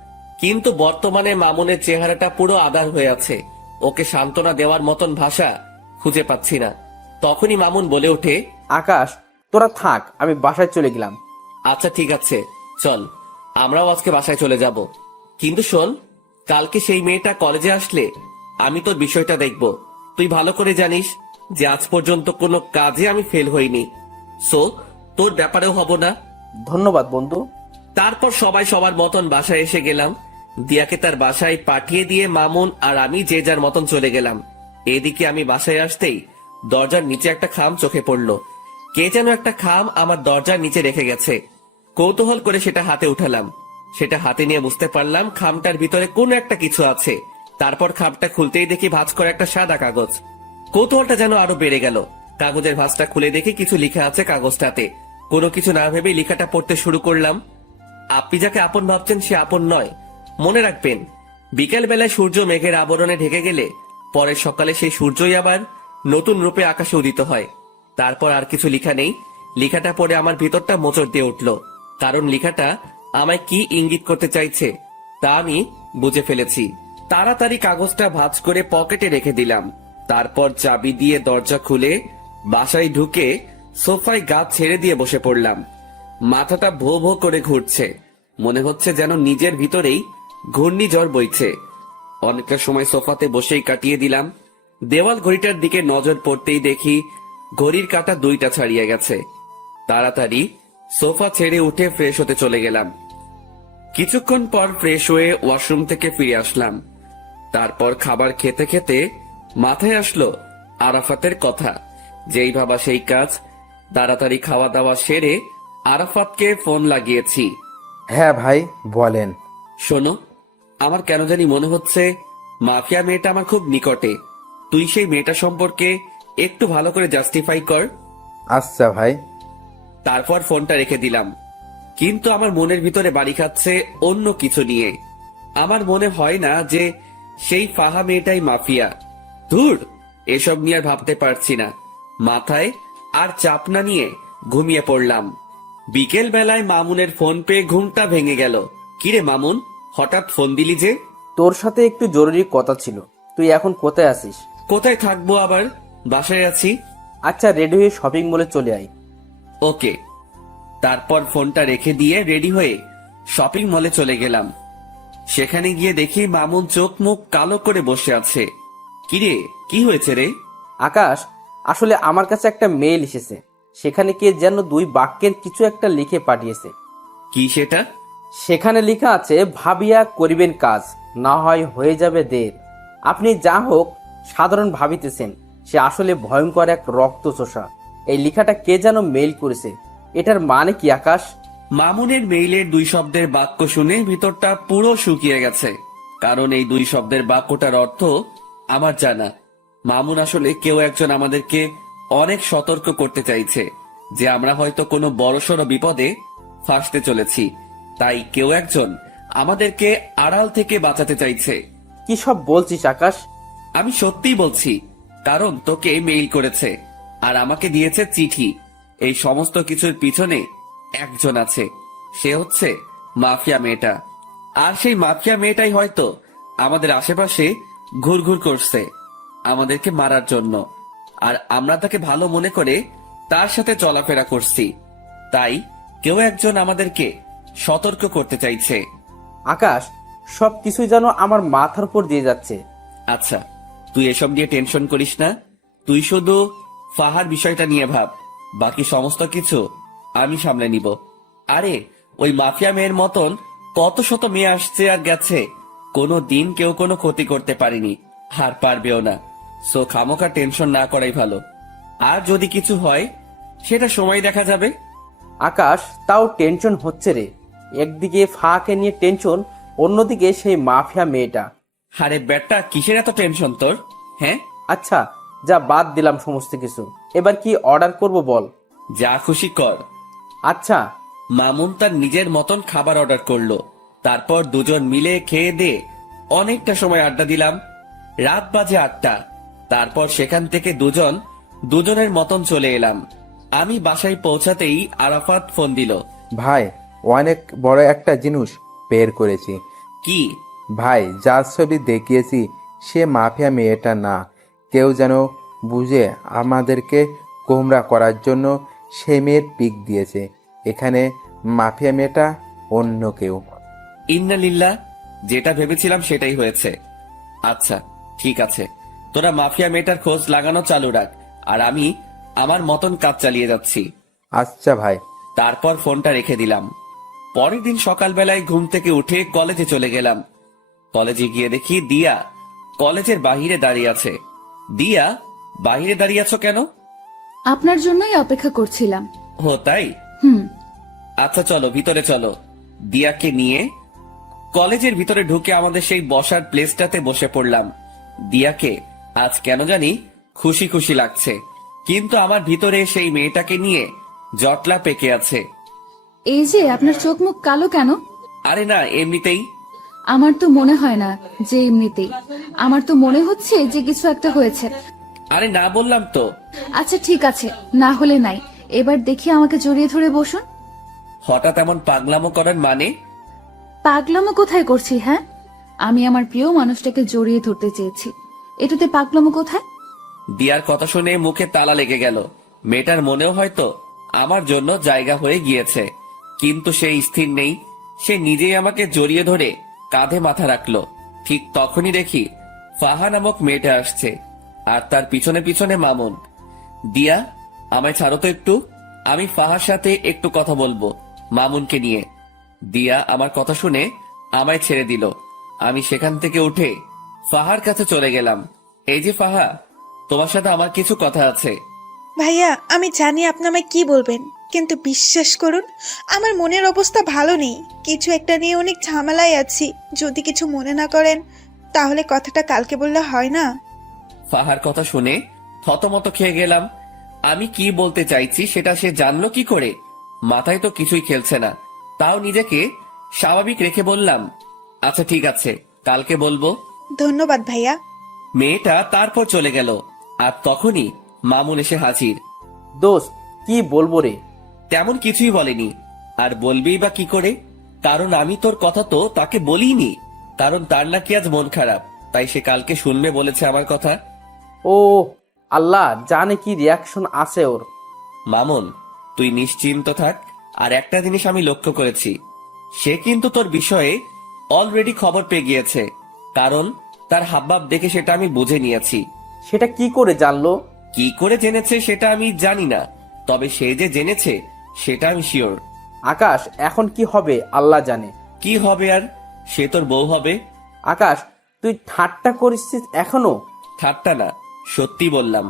কিন্তু বর্তমানে মামুনের চেহারাটা পুরো আধার হয়ে আছে। ওকে সান্ত্বনা দেওয়ার মতন ভাষা খুঁজে পাচ্ছি না। তখনই মামুন বলে ওঠে, আকাশ, তোরা থাক, আমি বাসায় চলে গেলাম। আচ্ছা ঠিক আছে, চল আমরাও আজকে বাসায় চলে যাব। কিন্তু শোন, কালকে সেই মেয়েটা কলেজে আসলে আমি তোর বিষয়টা দেখব। তুই ভালো করে জানিস যে আজ পর্যন্ত কোনো কাজে আমি ফেল হইনি। সো তোর ব্যাপারেও হব না। ধন্যবাদ বন্ধু। তারপর সবাই সবার মতন বাসায় এসে গেলাম। দিয়াকে তার বাসায় পাঠিয়ে দিয়ে মামুন আর আমি যে যার মতন চলে গেলাম। এদিকে আমি বাসায় আসতেই দরজার নিচে একটা খাম চোখে পড়লো। কে যেন একটা খাম আমার দরজার নিচে রেখে গেছে। কৌতূহল করে সেটা হাতে উঠালাম। সেটা হাতে নিয়ে বুঝতে পারলাম খামটার ভিতরে কোনো একটা কিছু আছে। তারপর খামটা খুলতেই দেখি ভাঁজ করা একটা সাদা কাগজ। কৌতূহলটা যেন আরো বেড়ে গেল। কাগজের ভাঁজটা খুলে দেখি কিছু লেখা আছে কাগজটাতে। কোনো কিছু না ভেবে লেখাটা পড়তে শুরু করলাম। আপনি যাকে আপন ভাবছেন সে আপন নয়। মনে রাখবেন, বিকেল বেলায় সূর্য মেঘের আবরণে ঢেকে গেলে পরের সকালে সেই সূর্যই আবার নতুন রূপে আকাশে উদিত হয়। তারপর আর কিছু লেখা নেই। লেখাটা পড়ে আমার ভিতরটা মোচড় দিয়ে উঠল, কারণ লেখাটা আমায় কি ইঙ্গিত করতে চাইছে তা আমি বুঝে ফেলেছি। তাড়াতাড়ি কাগজটা ভাঁজ করে পকেটে রেখে দিলাম। তারপর চাবি দিয়ে দরজা খুলে বাসায় ঢুকে সোফায় গা ছেড়ে দিয়ে বসে পড়লাম। মাথাটা ভো ভো করে ঘুরছে। মনে হচ্ছে যেন নিজের ভিতরেই ঘূর্ণিঝড় বইছে। অনেকটা সময় সোফাতে বসেই কাটিয়ে দিলাম। দেওয়াল ঘড়িটার দিকে নজর পড়তেই দেখি ঘড়ির কাঁটা 2টা ছাড়িয়ে গেছে। তাড়াতাড়ি সোফা ছেড়ে উঠে ফ্রেশ হতে চলে গেলাম। কিছুক্ষণ পর ফ্রেশ হয়ে ওয়াশরুম থেকে ফিরে আসলাম। তারপর খাবার খেতে খেতে মাথায় আসলো আরাফাতের কথা। যেই ভাবা সেই কাজ। তাড়াতাড়ি খাওয়া দাওয়া সেরে আরাফাতকে ফোন লাগিয়েছি। হ্যাঁ ভাই, বলেন। শোনো, আমার কেন জানি মনে হচ্ছে মাফিয়া মেয়েটা আমার খুব নিকটে। তুই সেই মেয়েটা সম্পর্কে একটু ভালো করে জাস্টিফাই কর। আচ্ছা ভাই। তারপর ফোনটা রেখে দিলাম। কিন্তু আমার মনের ভিতরে বাড়ি খাচ্ছে অন্য কিছু নিয়ে। আমার মনে হয় না যে সেই ফাহা মেয়েটাই মাফিয়া। ধুর, এসব নিয়ে আর ভাবতে পারছি না। মাথায় আর চাপ না নিয়ে ঘুমিয়ে পড়লাম। বিকেল বেলায় মামুনের ফোন পেয়ে ঘুমটা ভেঙে গেল। কিরে মামুন, হঠাৎ ফোন দিলি যে? তোর সাথে একটু জরুরি কথা ছিল। তুই এখন কোথায় আছিস? কোথায় থাকবো আবার, বাসায় আছি। আচ্ছা, রেডি হয়ে শপিং মলে চলে আয়। ওকে। তারপর ফোনটা রেখে দিয়ে রেডি হয়ে শপিং মলে চলে গেলাম। সেখানে গিয়ে দেখি মামুন চোখ মুখ কালো করে বসে আছে। কিরে, কি হয়েছে রে? আকাশ, আসলে আমার কাছে একটা মেইল এসেছে। সেখানে কে যেন 2 বাক্যের কিছু একটা লিখে পাঠিয়েছে। কি সেটা? সেখানে লেখা আছে, ভাবিয়া করিবেন কাজ, না হয় হয়ে যাবে দের। আপনি যা হোক সাধারণ ভাবিতেছেন, সে আসলে ভয়ঙ্কর এক রক্তচোষা। এই লেখাটা কে যেন মেইল করেছে। এটার মানে কি আকাশ? মামুনের মেইলের 2 শব্দের বাক্য শুনে ভিতরটা পুরো শুকিয়ে গেছে। কারণ এই 2 শব্দের বাক্যটার অর্থ আমার জানা। মামুন আসলে কেউ একজন আমাদেরকে অনেক সতর্ক করতে চাইছে যে আমরা হয়তো কোনো বড়সড় বিপদে ফাঁসতে চলেছি। তাই কেউ একজন আমাদেরকে আড়াল থেকে বাঁচাতে চাইছে। কি সব বলছিস আকাশ? আমি সত্যিই বলছি, কারণ তোকে মেইল করেছে আর আমাকে দিয়েছে চিঠি। এই সমস্ত কিছুর পিছনে একজন আছে। সে হচ্ছে মাফিয়া মেয়েটা। আর সেই মাফিয়া মেয়েটাই হয়তো আমাদের আশেপাশে ঘুরঘুর করছে আমাদেরকে মারার জন্য। আর আমরা তাকে ভালো মনে করে তার সাথে চলাফেরা করছি। তাই কেউ একজন আমাদেরকে সতর্ক করতে চাইছে। আকাশ, সব কিছুই যেন আমার মাথার উপর দিয়ে যাচ্ছে। আচ্ছা, তুই এসব নিয়ে টেনশন করিস না। তুই শুধু ফাহার বিষয়টা নিয়ে ভাব, বাকি সমস্ত কিছু আমি সামলে নিব। আরে, ওই মাফিয়া মেয়ের মতন কত শত মেয়ে আসছে আর গেছে, কোনো দিন কেউ কোনো ক্ষতি করতে পারেনি, আর পারবেও না। সো খামোকা টেনশন না করাই ভালো। আর যদি কিছু হয় সেটা সময় দেখা যাবে। আকাশ, তাও টেনশন হচ্ছে রে। একদিকে ফাঁকে নিয়ে টেনশন, অন্যদিকে সেই মাফিয়া মেয়েটা। আরে বেটা, কিসের এত টেনশন তোর? হ্যাঁ, আচ্ছা, যা বাদ দিলাম সমস্ত কিছু। এবার কি অর্ডার করব বল? যা খুশি কর। আচ্ছা। মামুন তার নিজের মতন খাবার অর্ডার করলো। তারপর দুজন মিলে খেয়ে দিয়ে অনেকটা সময় আড্ডা দিলাম। রাত বাজে 8টা। তারপর সেখান থেকে দুজনের মতন চলে এলাম। আমি বাসায় পৌঁছাতেই আরাফাত ফোন দিল। ভাই, অনেক বড় একটা জিনিস বের করেছি। কি? ভাই, যার ছবি দেখিয়েছি সে মাফিয়া মেয়েটা না। কেউ যেন বুঝে আমাদেরকে গোমরা করার জন্য সে মেয়ের পিক দিয়েছে। এখানে মাফিয়া মেয়েটা অন্য কেউ। ইন্না লিল্লাহ, যেটা ভেবেছিলাম সেটাই হয়েছে। আচ্ছা ঠিক আছে, তোরা মাফিয়া মেয়েটার খোঁজ লাগানো চালু রাখ, আর আমি আমার মতন কাজ চালিয়ে যাচ্ছি। আচ্ছা ভাই। তারপর ফোনটা রেখে দিলাম। পরের দিন সকালবেলায় ঘুম থেকে উঠে কলেজে চলে গেলাম। কলেজে গিয়ে দেখি দিয়া কলেজের বাহিরে দাঁড়িয়ে আছে। দিয়া, বাহিরে দাঁড়িয়ে আছো কেন? আপনার জন্যই অপেক্ষা করছিলাম। ও তাই? হুম। আচ্ছা চলো ভিতরে চলো। দিয়াকে নিয়ে কলেজের ভিতরে ঢুকে আমাদের সেই বসার প্লেসটাতে বসে পড়লাম। দিয়াকে আজ কেন জানি খুশি খুশি লাগছে, কিন্তু আমার ভিতরে সেই মেয়েটাকে নিয়ে জটলা পেকে আছে। এই যে আপনার চোখ মুখ কালো কেন? আরে না, এমনিতেই। আমার তো মনে হয় না যে এমনিতেই, আমার তো মনে হচ্ছে যে কিছু একটা হয়েছে। আরে না বললাম তো। আচ্ছা ঠিক আছে, না হলে নাই। এবার দেখি আমাকে জড়িয়ে ধরে বসুন। হঠাৎ এমন পাগলামো করার মানে? পাগলামো কোথায় করছি? হ্যাঁ, আমি আমার প্রিয় মানুষটাকে জড়িয়ে ধরতে চেয়েছি, এটাতে পাগলামো কোথায়? দিয়ার কথা শুনে মুখে তালা লেগে গেল। মেয়েটার মনেও হয়তো আমার জন্য জায়গা হয়ে গিয়েছে, কিন্তু সে স্থির নেই। সে নিজেই আমাকে জড়িয়ে ধরে কাঁধে মাথা রাখলো। ঠিক তখনই দেখি ফাহা নামক মেয়েটা আসছে, আর তার পিছনে পিছনে মামুন। দিয়া, আমায় ছাড়ো তো একটু, আমি ফাহার সাথে একটু কথা বলবো মামুনকে নিয়ে। দিয়া আমার কথা শুনে আমায় ছেড়ে দিল। আমি সেখান থেকে উঠে ফাহার কাছে চলে গেলাম। এই যে ফাহা, তোমার সাথে আমার কিছু কথা আছে। ভাইয়া, আমি জানি আপনি আমায় কি বলবেন, কিন্তু বিশ্বাস করুন আমার মনের অবস্থা ভালো নেই। কিছু একটা নিয়ে অনেক ঝামেলায় আছি। যদি কিছু মনে না করেন তাহলে কথাটা কালকে বললে হয় না? ফাহার কথা শুনে থতমত খেয়ে গেলাম। আমি কি বলতে চাইছি সেটা সে জানলো কি করে? মাথায় তো কিছুই খেলছে না। তাও নিজেকে স্বাভাবিক রেখে বললাম, আচ্ছা ঠিক আছে, কালকে বলবো। ধন্যবাদ ভাইয়া। মেয়েটা তারপর চলে গেল, আর তখনই মামুন এসে হাজির। দোস্ত, কি বলবো রে? তেমন কিছুই বলেনি, আর বলবেই বা কি করে? কারণ আমি তোর কথা তো তাকে বলিনি, কারণ তার নাকি আজ মন খারাপ, তাই সে কালকে শুনবে বলেছে আমার কথা। ও আল্লাহ জানে কি রিয়াকশন আছে ওর। মামুন, তুই নিশ্চিন্ত থাক। আর একটা জিনিস আমি লক্ষ্য করেছি, সে কিন্তু তোর বিষয়ে অলরেডি খবর পেয়ে গিয়েছে, কারণ তার হাবভাব দেখে সেটা আমি বুঝে নিয়েছি। সেটা কি করে জানলো? কি করে জেনেছে সেটা আমি জানি না, তবে সে যে জেনেছে সেটা আমি শিওর। আকাশ, এখন কি হবে আল্লাহ জানে। কি হবে আর? সে তোর বউ হবে। আকাশ, তুই ঠাট্টা করিস এখনো? ঠাট্টা না, সত্যি বললাম।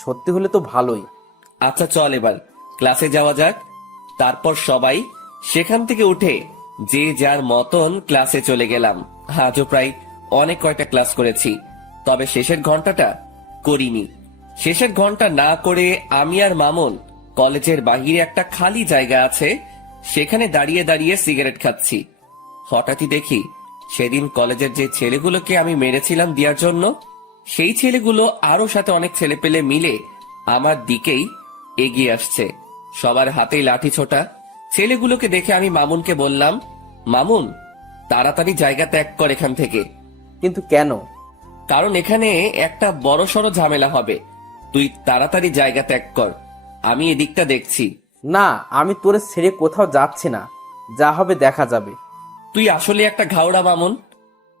সত্যি হলে তো ভালোই। আচ্ছা চল এবার ক্লাসে যাওয়া যাক। তারপর সবাই সেখান থেকে উঠে যে যার মতন ক্লাসে চলে গেলাম। আজও প্রায় অনেক কয়টা ক্লাস করেছি, তবে শেষের ঘন্টাটা করিনি। শেষের ঘন্টা না করে আমি আর মামুন কলেজের বাহিরে একটা খালি জায়গা আছে, সেখানে দাঁড়িয়ে দাঁড়িয়ে সিগারেট খাচ্ছি। হঠাৎই দেখি সেদিন কলেজের যে ছেলেগুলোকে আমি মেরেছিলাম দিয়ার জন্য, সেই ছেলেগুলো আরো সাথে অনেক ছেলে পেলে মিলে আমার দিকেই এগিয়ে আসছে, সবার হাতেই লাঠি ছোটা। ছেলেগুলোকে দেখে আমি মামুনকে বললাম, মামুন তাড়াতাড়ি জায়গা ত্যাগ কর এখান থেকে। কিন্তু কেন? কারণ এখানে একটা বড়সড় ঝামেলা হবে, তুই তাড়াতাড়ি জায়গা ত্যাগ কর, আমি এদিকটা দেখছি। না, আমি তোরে ছেড়ে কোথাও যাচ্ছি না, যা হবে দেখা যাবে। তুই আসলে একটা ঘাওড়া মামুন।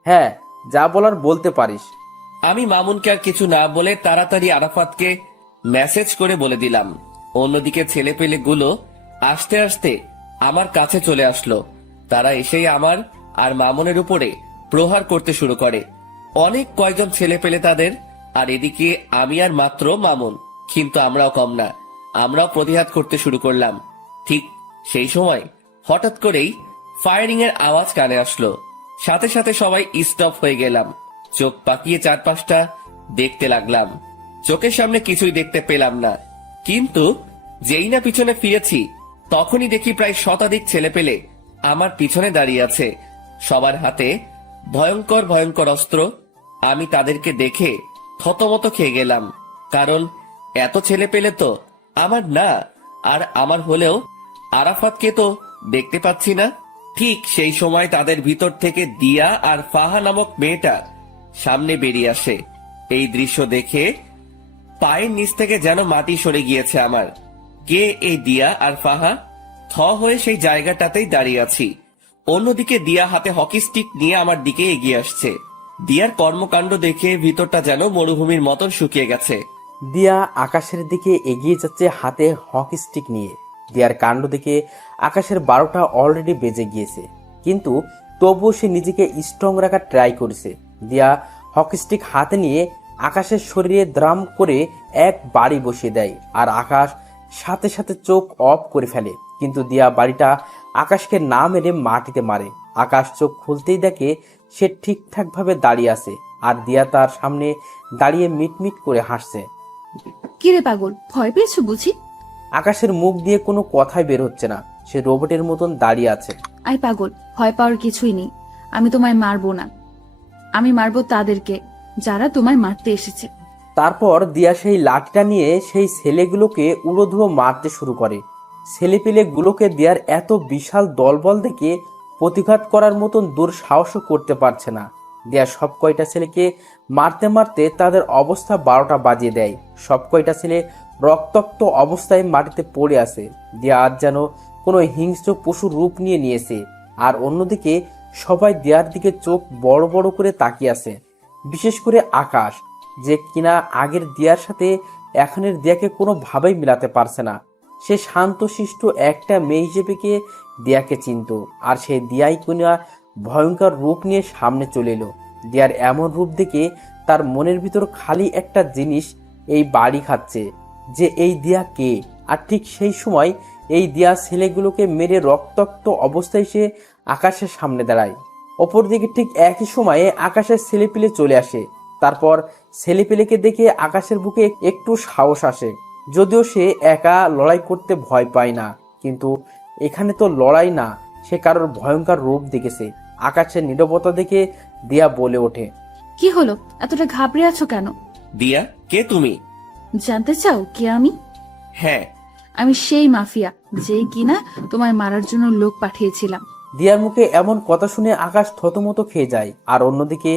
হ্যাঁ, যা বলার বলতে পারিস। আমি মামুনকে আর কিছু না বলে তাড়াতাড়ি আরাফাতকে মেসেজ করে বলে দিলাম। অন্যদিকে ছেলেপেলে গুলো আস্তে আস্তে আমার কাছে চলে আসলো। তারা এসেই আমার আর মামুনের উপরে প্রহার করতে শুরু করে। অনেক কয়জন ছেলে পেলে তাদের, আর এদিকে আমি আর মাত্র মামুন। কিন্তু আমরাও কম না, আমরাও প্রতিহাত করতে শুরু করলাম। ঠিক সেই সময় হঠাৎ করেই ফায়ারিং এর আওয়াজ কানে আসলো। সাথে সাথে সবাই স্টপ হয়ে গেলাম। চোখ পাকিয়ে চারপাশটা দেখতে লাগলাম। চোখের সামনে কিছুই দেখতে পেলাম না, কিন্তু যেই না পিছনে ফিরেছি তখনই দেখি প্রায় শতাধিক ছেলে পেলে আমার পিছনে দাঁড়িয়ে আছে, সবার হাতে ভয়ঙ্কর ভয়ঙ্কর অস্ত্র। আমি তাদেরকে দেখে থতমত খেয়ে গেলাম, কারণ এত ছেলে পেলে তো আমার না, আর আমার হলেও আরাফাতকে তো দেখতে পাচ্ছি না। ঠিক সেই সময় তাদের ভিতর থেকে দিয়া আর ফাহা নামক মেয়েটা সামনে বেরিয়ে আসে। এই দৃশ্য দেখে পায়ের নিচ থেকে যেন মাটি সরে গিয়েছে আমার। কে এই দিয়া আর ফাহা? থ হয়ে সেই জায়গাটাতেই দাঁড়িয়ে আছি। অন্যদিকে দিয়া হাতে হকি স্টিক নিয়ে আমার দিকে এগিয়ে আসছে। দিয়ার কর্মকাণ্ড দেখে ভিতরটা যেন মরুভূমির মতন শুকিয়ে গেছে। দিয়া আকাশের দিকে এগিয়ে যাচ্ছে হাতে হকি স্টিক নিয়ে। দিয়ার কাণ্ড দেখে আকাশের 12টা অলরেডি বেজে গিয়েছে, কিন্তু তবুও সে নিজেকে স্ট্রং রাখার ট্রাই করেছে। দিয়া হকি স্টিক হাতে নিয়ে আকাশের শরীরে দ্রাম করে এক বাড়ি বসিয়ে দেয় আর আকাশ সাথে সাথে চোখ অফ করে ফেলে। কিন্তু দিয়া বাড়িটা আকাশকে না মেরে মাটিতে মারে। আকাশ চোখ খুলতেই দেখে সে ঠিকঠাকভাবে দাঁড়িয়ে আছে আর দিয়া তার সামনে দাঁড়িয়ে মিটমিট করে হাসছে। কিরে পাগল, ভয় পেয়েছো বুঝি? আকাশের মুখ দিয়ে কোনো কথাই বের হচ্ছে না, সে রোবটের মতন দাঁড়িয়ে আছে। আই পাগল, ভয় পাওয়ার কিছুই নেই। আমি তোমায় মারবো না, আমি মারবো তাদেরকে যারা তোমায় মারতে এসেছে। তারপর দিয়া সেই লাঠিটা নিয়ে সেই ছেলেগুলোকে উড়োধুড়ো মারতে শুরু করে। ছেলেপেলেগুলোকে দিয়ার এত বিশাল দলবল দেখে প্রতিঘাত করার মতন দুঃসাহসও করতে পারছে না। দিয়া সব কয়টা ছেলেকে মারতে মারতে তাদের অবস্থা 12টা বাজিয়ে দেয়। সব কয়টা ছেলে রক্তাক্ত অবস্থায় মাটিতে পড়ে আছে। দিয়া আজ যেন কোনো হিংস্র পশুর রূপ নিয়েছে। আর অন্যদিকে সবাই দিয়ার দিকে চোখ বড় বড় করে তাকিয়ে আছে, বিশেষ করে আকাশ, যে কিনা আগের দিয়ার সাথে এখনের দিয়াকে কোনোভাবেই মিলাতে পারছে না। সে শান্তশিষ্ট একটা মেয়ে হিসেবে কে দিয়াকে চিনত, আর সেই দিয়াই কিনা ভয়ঙ্কর রূপ নিয়ে সামনে চলে এলো। দিয়ার এমন রূপ দেখে তার মনের ভিতর খালি একটা জিনিস এই বাড়ি খাচ্ছে, যে এই দিয়া কে। আর ঠিক সেই সময় এই দিয়া ছেলেগুলোকে মেরে রক্তাক্ত অবস্থায় সে আকাশের সামনে দাঁড়ায়। অপরদিকে ঠিক একই সময়ে আকাশের ছেলেপিলে চলে আসে। তারপর ছেলেপিলেকে দেখে আকাশের বুকে একটু সাহস আসে, যদিও সে একা লড়াই করতে ভয় পায় না। কিন্তু এখানে তো লড়াই না, সে কারোর ভয়ঙ্কর রূপ দেখেছে। আকাশের নীরবতা দেখে দিয়া বলে ওঠে, কি হলো, এতটা ঘাবড়ে আছো কেন? দিয়া, কে তুমি? জানতে চাও কে আমি? হ্যাঁ। আমি সেই মাফিয়া যে কিনা তোমায় মারার জন্য লোক পাঠিয়েছিলাম। দিয়ার মুখে এমন কথা শুনে আকাশ থতমত খেয়ে যায়। আর অন্যদিকে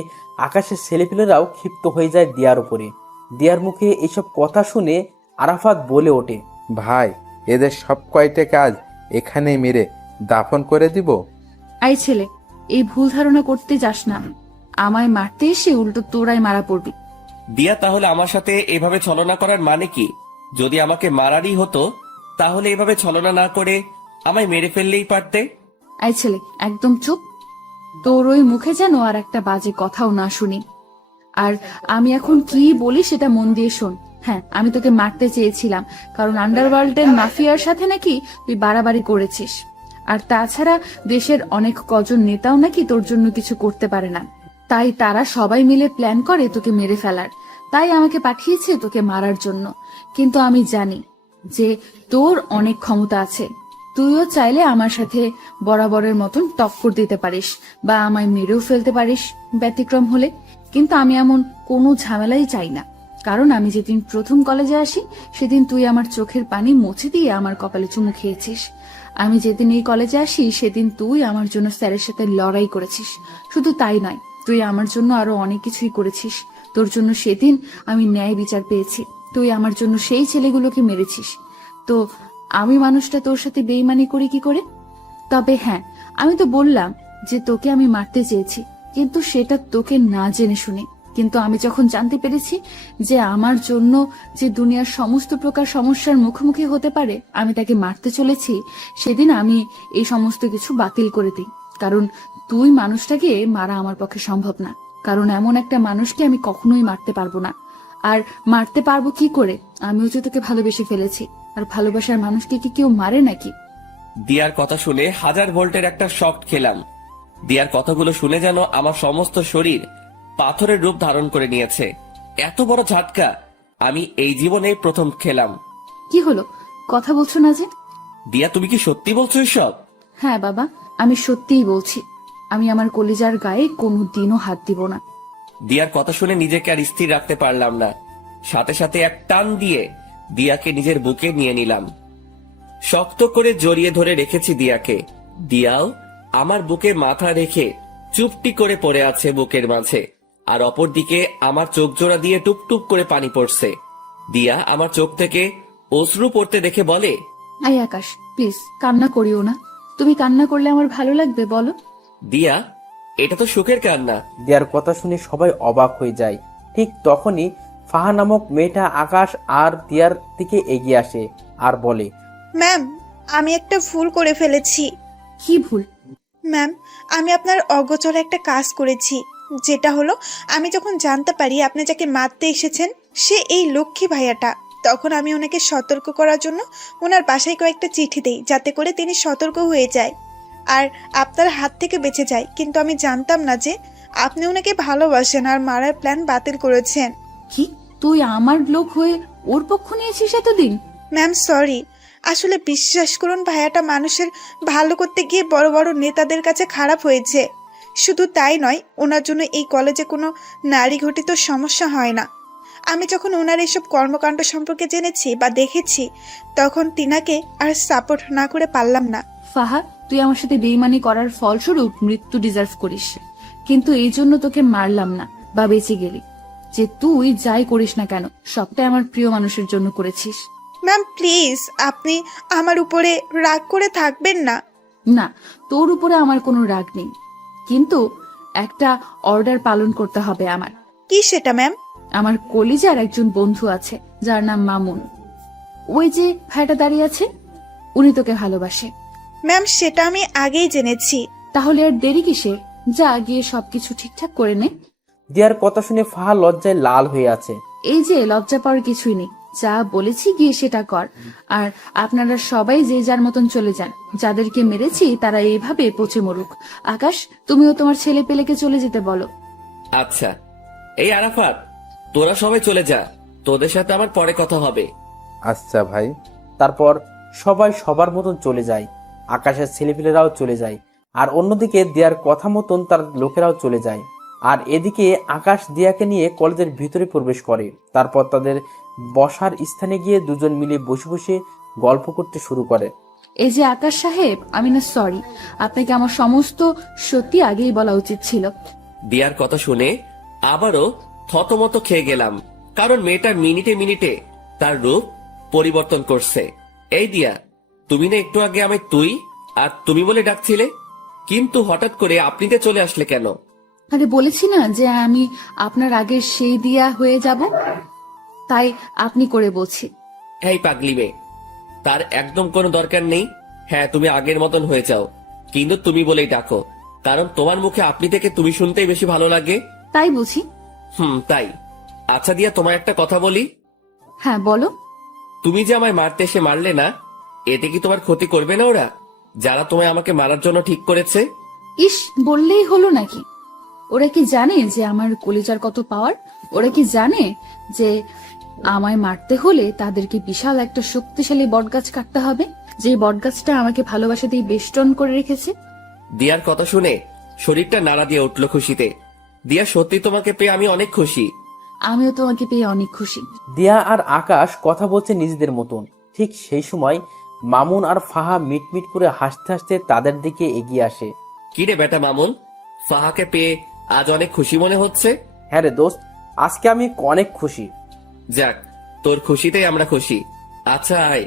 আকাশের ছেলেপিলেরাও ক্ষিপ্ত হয়ে যায় দিয়ার উপরে। দিয়ার মুখে এইসব কথা শুনে আরাফাত বলে ওঠে, ভাই, এদের সব কয়টা কাজ এখানেই মেরে দাফন করে দিব। আই ছেলে, এই ভুল ধারণা করতে যাস না। আমায় মারতে এসে উল্টো তোরাই মারা পড়বি। দিয়া, তাহলে আমার সাথে এভাবে ছলনা করার মানে কি? যদি আমাকে মারারই হতো তাহলে এভাবে ছলনা না করে আমায় মেরে ফেললেই পারতে। আই ছেলে, একদম চুপ। তোর ওই মুখে যেন আর একটা বাজে কথাও না শুনি। আর আমি এখন কি বলি সেটা মন দিয়ে শোন। হ্যাঁ, আমি তোকে মারতে চেয়েছিলাম, কারণ আন্ডারওয়ার্ল্ডের মাফিয়ার সাথে নাকি তুই বাড়াবাড়ি করেছিস। আর তাছাড়া দেশের অনেক কজন নেতাও নাকি তোর জন্য কিছু করতে পারে না, তাই তারা সবাই মিলে প্ল্যান করে তোকে মেরে ফেলার। তাই আমাকে পাঠিয়েছে তোকে মারার জন্য। কিন্তু আমি জানি যে তোর অনেক ক্ষমতা আছে, তুইও চাইলে আমার সাথে বরাবরের মতন টক্কর দিতে পারিস বা আমায় মেরেও ফেলতে পারিস ব্যতিক্রম হলে। কিন্তু আমি এমন কোনো ঝামেলাই চাই না, কারণ আমি যেদিন প্রথম কলেজে আসি সেদিন তুই আমার চোখের পানি মুছে দিয়ে আমার কপালে চুমু খেয়েছিস। আমি যেদিন এই কলেজে আসি সেদিন তুই আমার জন্য স্যারের সাথে লড়াই করেছিস। শুধু তাই নয়, তুই আমার জন্য আরো অনেক কিছুই করেছিস। তোর জন্য সেদিন আমি ন্যায় বিচার পেয়েছি। তুই আমার জন্য সেই ছেলেগুলোকে মেরেছিস। তো আমি মানুষটা তোর সাথে বেইমানি করি কি করে? তবে হ্যাঁ, আমি তো বললাম যে তোকে আমি মারতে চেয়েছি, কিন্তু সেটা তোকে না জেনে শুনে। কিন্তু আমি যখন জানতে পেরেছি যে আমার জন্য যে দুনিয়ার সমস্ত প্রকার সমস্যার মুখোমুখি হতে পারে আমি তাকে মারতে চলেছি, সেদিন আমি এই সমস্ত কিছু বাতিল করে দিই। কারণ তুই মানুষটাকে মারা আমার পক্ষে সম্ভব না, কারণ এমন একটা মানুষকে আমি কখনোই মারতে পারবো না। আর মারতে পারবো কি করে? আমিও যে তোকে ভালোবেসে ফেলেছি, আর ভালোবাসার মানুষকে কি কেউ মারে নাকি? দিয়ার কথা শুনে 1000 ভোল্টের একটা শক খেলাম। দিয়ার কথাগুলো শুনে যেন আমার সমস্ত শরীর পাথরের রূপ ধারণ করে নিয়েছে। এত বড় ঝাটকা আমি এই জীবনে প্রথম খেলাম। কি হলো, কথা বলছো না যে? দিয়া, তুমি কি সত্যি বলছো এসব? হ্যাঁ বাবা, আমি সত্যিই বলছি। আমি আমার কলিজার গায়ে কোনোদিনও হাত দিব না। দিয়ার কথা শুনে নিজেকে আর স্থির রাখতে পারলাম না। সাথে সাথে এক টান দিয়ে দিয়াকে নিজের বুকে নিয়ে নিলাম। শক্ত করে জড়িয়ে ধরে রেখেছি দিয়াকে। দিয়াও আমার বুকে মাথা রেখে চুপটি করে পড়ে আছে বুকের মাঝে। আর অপরদিকে আমার চোখ জোড়া দিয়ে টুপটুপ করে পানি পড়ছে। দিয়া আমার চোখ থেকে অশ্রু পড়তে দেখে বলে, আই আকাশ, প্লিজ কান্না করিও না। তুমি কান্না করলে আমার ভালো লাগবে বলো? দিয়া, এটা তো সুখের কান্না। দিয়ার কথা শুনে সবাই অবাক হয়ে যায়। ঠিক তখনই ফাহা নামক মেয়েটা আকাশ আর দিয়ার দিকে এগিয়ে আসে আর বলে, ম্যাম, আমি একটা ভুল করে ফেলেছি। কি ভুল? ম্যাম, আমি আপনার অগোচরে একটা কাজ করেছি, যেটা হলো, আমি যখন জানতে পারি আপনি যাকে মারতে এসেছেন সে এই লক্ষ্মী ভাইয়াটা, তখন আমি ওনাকে সতর্ক করার জন্য ওনার বাসায় কয়েকটা চিঠি দেই, যাতে করে তিনি সতর্ক হয়ে যায় আর আপনার হাত থেকে বেঁচে যায়। কিন্তু আমি জানতাম না যে আপনি ওনাকে ভালোবাসেন আর মারার প্ল্যান বাতিল করেছেন। কি তুই আমার লোক হয়ে ওর পক্ষ নিয়েছিস এতদিন? ম্যাম সরি, আসলে বিশ্বাস করুন ভাইয়াটা মানুষের ভালো করতে গিয়ে বড় বড় নেতাদের কাছে খারাপ হয়েছে। শুধু তাই নয়, ওনার জন্য এই কলেজে কোনো নারী ঘটিত সমস্যা হয় না। আমি যখন ওনার এইসব কর্মকাণ্ড সম্পর্কে জেনেছি বা দেখেছি, তখন তিনাকে আর সাপোর্ট না করে পারলাম না। ফাহাদ, তুই আমার সাথে বেইমানি করার ফলস্বরূপ মৃত্যু ডিজার্ভ করিস, কিন্তু এই জন্য তোকে মারলাম না বা বেঁচে গেলি। যে তুই যাই করিস না কেন, সবটাই আমার প্রিয় মানুষের জন্য করেছিস। ম্যাম প্লিজ, আপনি আমার উপরে রাগ করে থাকবেন না। না, তোর উপরে আমার কোনো রাগ নেই, কিন্তু একটা অর্ডার পালন করতে হবে আমার। কি সেটা ম্যাম? আমার কলিজার একজন বন্ধু আছে যার নাম মামুন। ওই যে ভাইটা দাঁড়িয়ে আছে, উনি তোকে ভালোবাসে। ম্যাম সেটা আমি আগেই জেনেছি। তাহলে আর দেরি কিসের? যা গিয়ে সবকিছু ঠিকঠাক করে নে। দিয়ার কথা শুনে ফাহা লজ্জায় লাল হয়ে আছে। এই যে লজ্জা পাওয়ার কিছুই নেই, যা বলেছি গিয়ে সেটা কর। আর আপনারা সবাই যে যার মতন চলে যান, যাদেরকে মেরেছি তারা এইভাবে পচে মরুক। আকাশ, তুমিও তোমার ছেলে পেলেকে চলে যেতে বলো। আচ্ছা। এই আরাফাত, তোরা সবাই চলে যা, তোদের সাথে আমার পরে কথা হবে। আচ্ছা ভাই। তারপর সবাই সবার মতন চলে যায়। আকাশের ছেলেপিলেরাও চলে যায়, আর অন্যদিকে দিয়ার কথা মতন তার লোকেরাও চলে যায়। আর এদিকে আকাশ দিয়াকে নিয়ে কলেজের ভিতরে প্রবেশ করে। তারপর তাদের বসার স্থানে গিয়ে দুজন মিলে বসে বসে গল্প করতে শুরু করে। এই যে আকাশ সাহেব, আমি না সরি, আপনাকে আমার সমস্ত সত্যি আগেই বলা উচিত ছিল। দিয়ার কথা শুনে আবারও থতমত খেয়ে গেলাম, কারণ মেয়েটা মিনিটে মিনিটে তার রূপ পরিবর্তন করছে। এই দিয়া, তুমি না একটু আগে আমায় তুই আর তুমি বলে ডাকছিলে, কিন্তু হঠাৎ করে আপনিতে চলে আসলে কেন? আরে বলেছি না যে আমি আপনার আগে সেই দিয়া হয়ে যাব, তাই আপনি করে বলছি। এই পাগলি মেয়ে, তার একদম কোনো দরকার নেই। হ্যাঁ, তুমি আগের মতন হয়ে যাও, কিন্তু তুমি বলেই ডাকো, কারণ তোমার মুখে আপনি থেকে তুমি শুনতেই বেশি ভালো লাগে। তাই বুঝি? তাই। আচ্ছা দিয়া, তোমায় একটা কথা বলি। হ্যাঁ বলো। তুমি যে আমায় মারতে এসে মারলে না, এতে কি তোমার ক্ষতি করবে না ওরা, যারা তোমায় আমাকে মারার জন্য ঠিক করেছে? ইস, বললেই হলো নাকি? ওরা কি জানে যে আমার কলিজার কত পাওয়ার? ওরা কি জানে যে আমায় মারতে হলে তাদেরকে বিশাল একটা শক্তিশালী বটগাছ কাটতে হবে, যে বটগাছটা আমাকে ভালোবাসাতেই বেষ্টন করে রেখেছে? দিয়ার কথা শুনে শরীরটা নাড়া দিয়ে উঠলো খুশিতে। দিয়া, সত্যি তোমাকে পেয়ে আমি অনেক খুশি। আমিও তোমাকে পেয়ে অনেক খুশি। দিয়া আর আকাশ কথা বলছে নিজেদের মতন। ঠিক সেই সময় মামুন আর ফাহা মিটমিট করে হাসতে হাসতে তাদের দিকে এগিয়ে আসে। কি রে বেটা মামুন, ফাহাকে পেয়ে আজ অনেক খুশি মনে হচ্ছে? হ্যাঁ রে দোস্ত, আজকে আমি অনেক খুশি। যাক, তোর খুশিতেই আমরা খুশি। আচ্ছা আয়,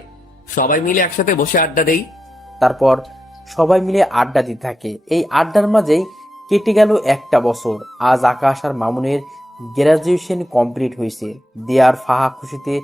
সবাই মিলে একসাথে বসে আড্ডা দেই। তারপর সবাই মিলে আড্ডা দিতে থাকে। এই আড্ডার মাঝেই কেটে গেল একটা বছর। আজ আকাশ আর মামুনের গ্রাজুয়েশন কমপ্লিট হয়েছে। দিয়ার ফাহা খুশিতে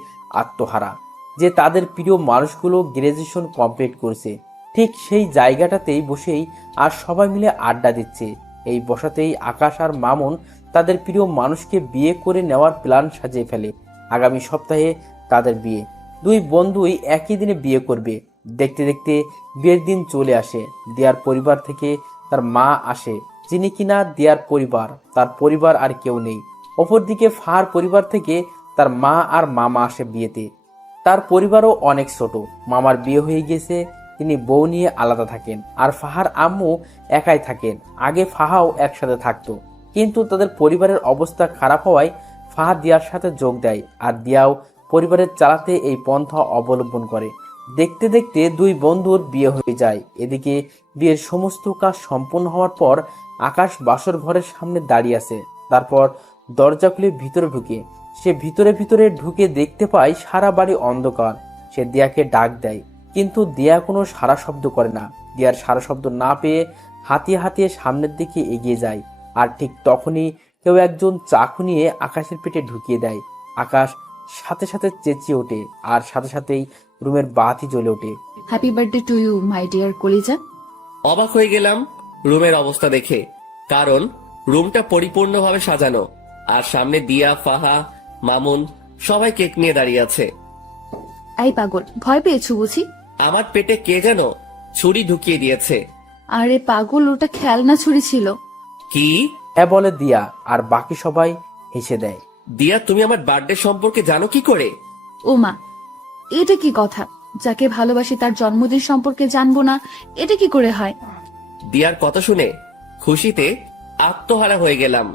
আত্মহারা যে তাদের প্রিয় মানুষগুলো গ্রাজুয়েশন কমপ্লিট করছে। ঠিক সেই জায়গাটাতেই বসেই আর সবাই মিলে আড্ডা দিচ্ছে। এই বসাতেই আকাশ আর মামুন তাদের প্রিয় মানুষকে বিয়ে করে নেওয়ার প্ল্যান সাজিয়ে ফেলে। আগামী সপ্তাহে তাদের বিয়ে। দুই বন্ধুই একই দিনে বিয়ে করবে। দেখতে দেখতে বিয়ের দিন চলে আসে। দিয়ার পরিবার থেকে তার মা আসে, যিনি কিনা দিয়ার পরিবার, তার পরিবার আর কেউ নেই। অপরদিকে ফাহার পরিবার থেকে তার মা আর মামা আসে বিয়েতে। তার পরিবারও অনেক ছোট। মামার বিয়ে হয়ে গেছে, তিনি বউ নিয়ে আলাদা থাকেন। আর ফাহার আম্মু একাই থাকেন। আগে ফাহাও একসাথে থাকতো, কিন্তু তাদের পরিবারের অবস্থা খারাপ হওয়ায় ফাহা দিয়ার সাথে যোগ দেয়। আর দিয়াও পরিবারের চালাতে এই পন্থা অবলম্বন করে। দেখতে দেখতে দুই বন্ধুর বিয়ে হয়ে যায়। এদিকে বিয়ের সমস্ত কাজ সম্পন্ন হওয়ার পর আকাশ বাসর ঘরের সামনে দাঁড়িয়ে আছে। তারপর দরজা খুলে ভিতরে ঢুকে সে ভিতরে ঢুকে দেখতে পায় সারা বাড়ি অন্ধকার। সে দিয়াকে ডাক দেয়, কিন্তু দিয়া কোনো সারা শব্দ করে না। দিয়ার সারা শব্দ না পেয়ে হাতিয়ে হাতিয়ে সামনের দিকে এগিয়ে যায়। আর ঠিক তখনই কেউ একজন চাকু নিয়ে আকাশের পেটে ঢুকিয়ে দেয়। আকাশ সাথে সাথে চেঁচিয়ে ওঠে, আর সাথে সাথেই রুমের বাতি জ্বলে ওঠে। Happy birthday to you my dear কলিজা। অবাক হয়ে গেলাম রুমের অবস্থা দেখে, কারণ রুমটা পরিপূর্ণভাবে সাজানো, আর সামনে দিয়া, ফাহা, মামুন সবাই কেক নিয়ে দাঁড়িয়ে আছে। এই পাগল, ভয় পেয়েছো বুঝি? আমার পেটে কে যেন ছুরি ঢুকিয়ে দিয়েছে। আরে পাগল, ওটা খেলনা ছুরি ছিল। কি? বলে দিয়া, আর বাকি সবাই হেসে দেয়। দিয়া, তুমি আমার বার্থডে সম্পর্কে জানো কি করে? ও মা, এটা কি কথা? যাকে ভালোবাসি তার জন্মদিন সম্পর্কে জানবো না, এটা কি করে হয়? দিয়ার কথা শুনে খুশিতে আত্মহারা হয়ে গেলাম।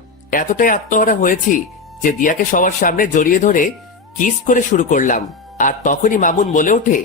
এতটাই আত্মহারা হয়েছি যে দিয়াকে সবার সামনে জড়িয়ে ধরে কিস করে শুরু করলাম। আর তখনই মামুন বলে ওঠে,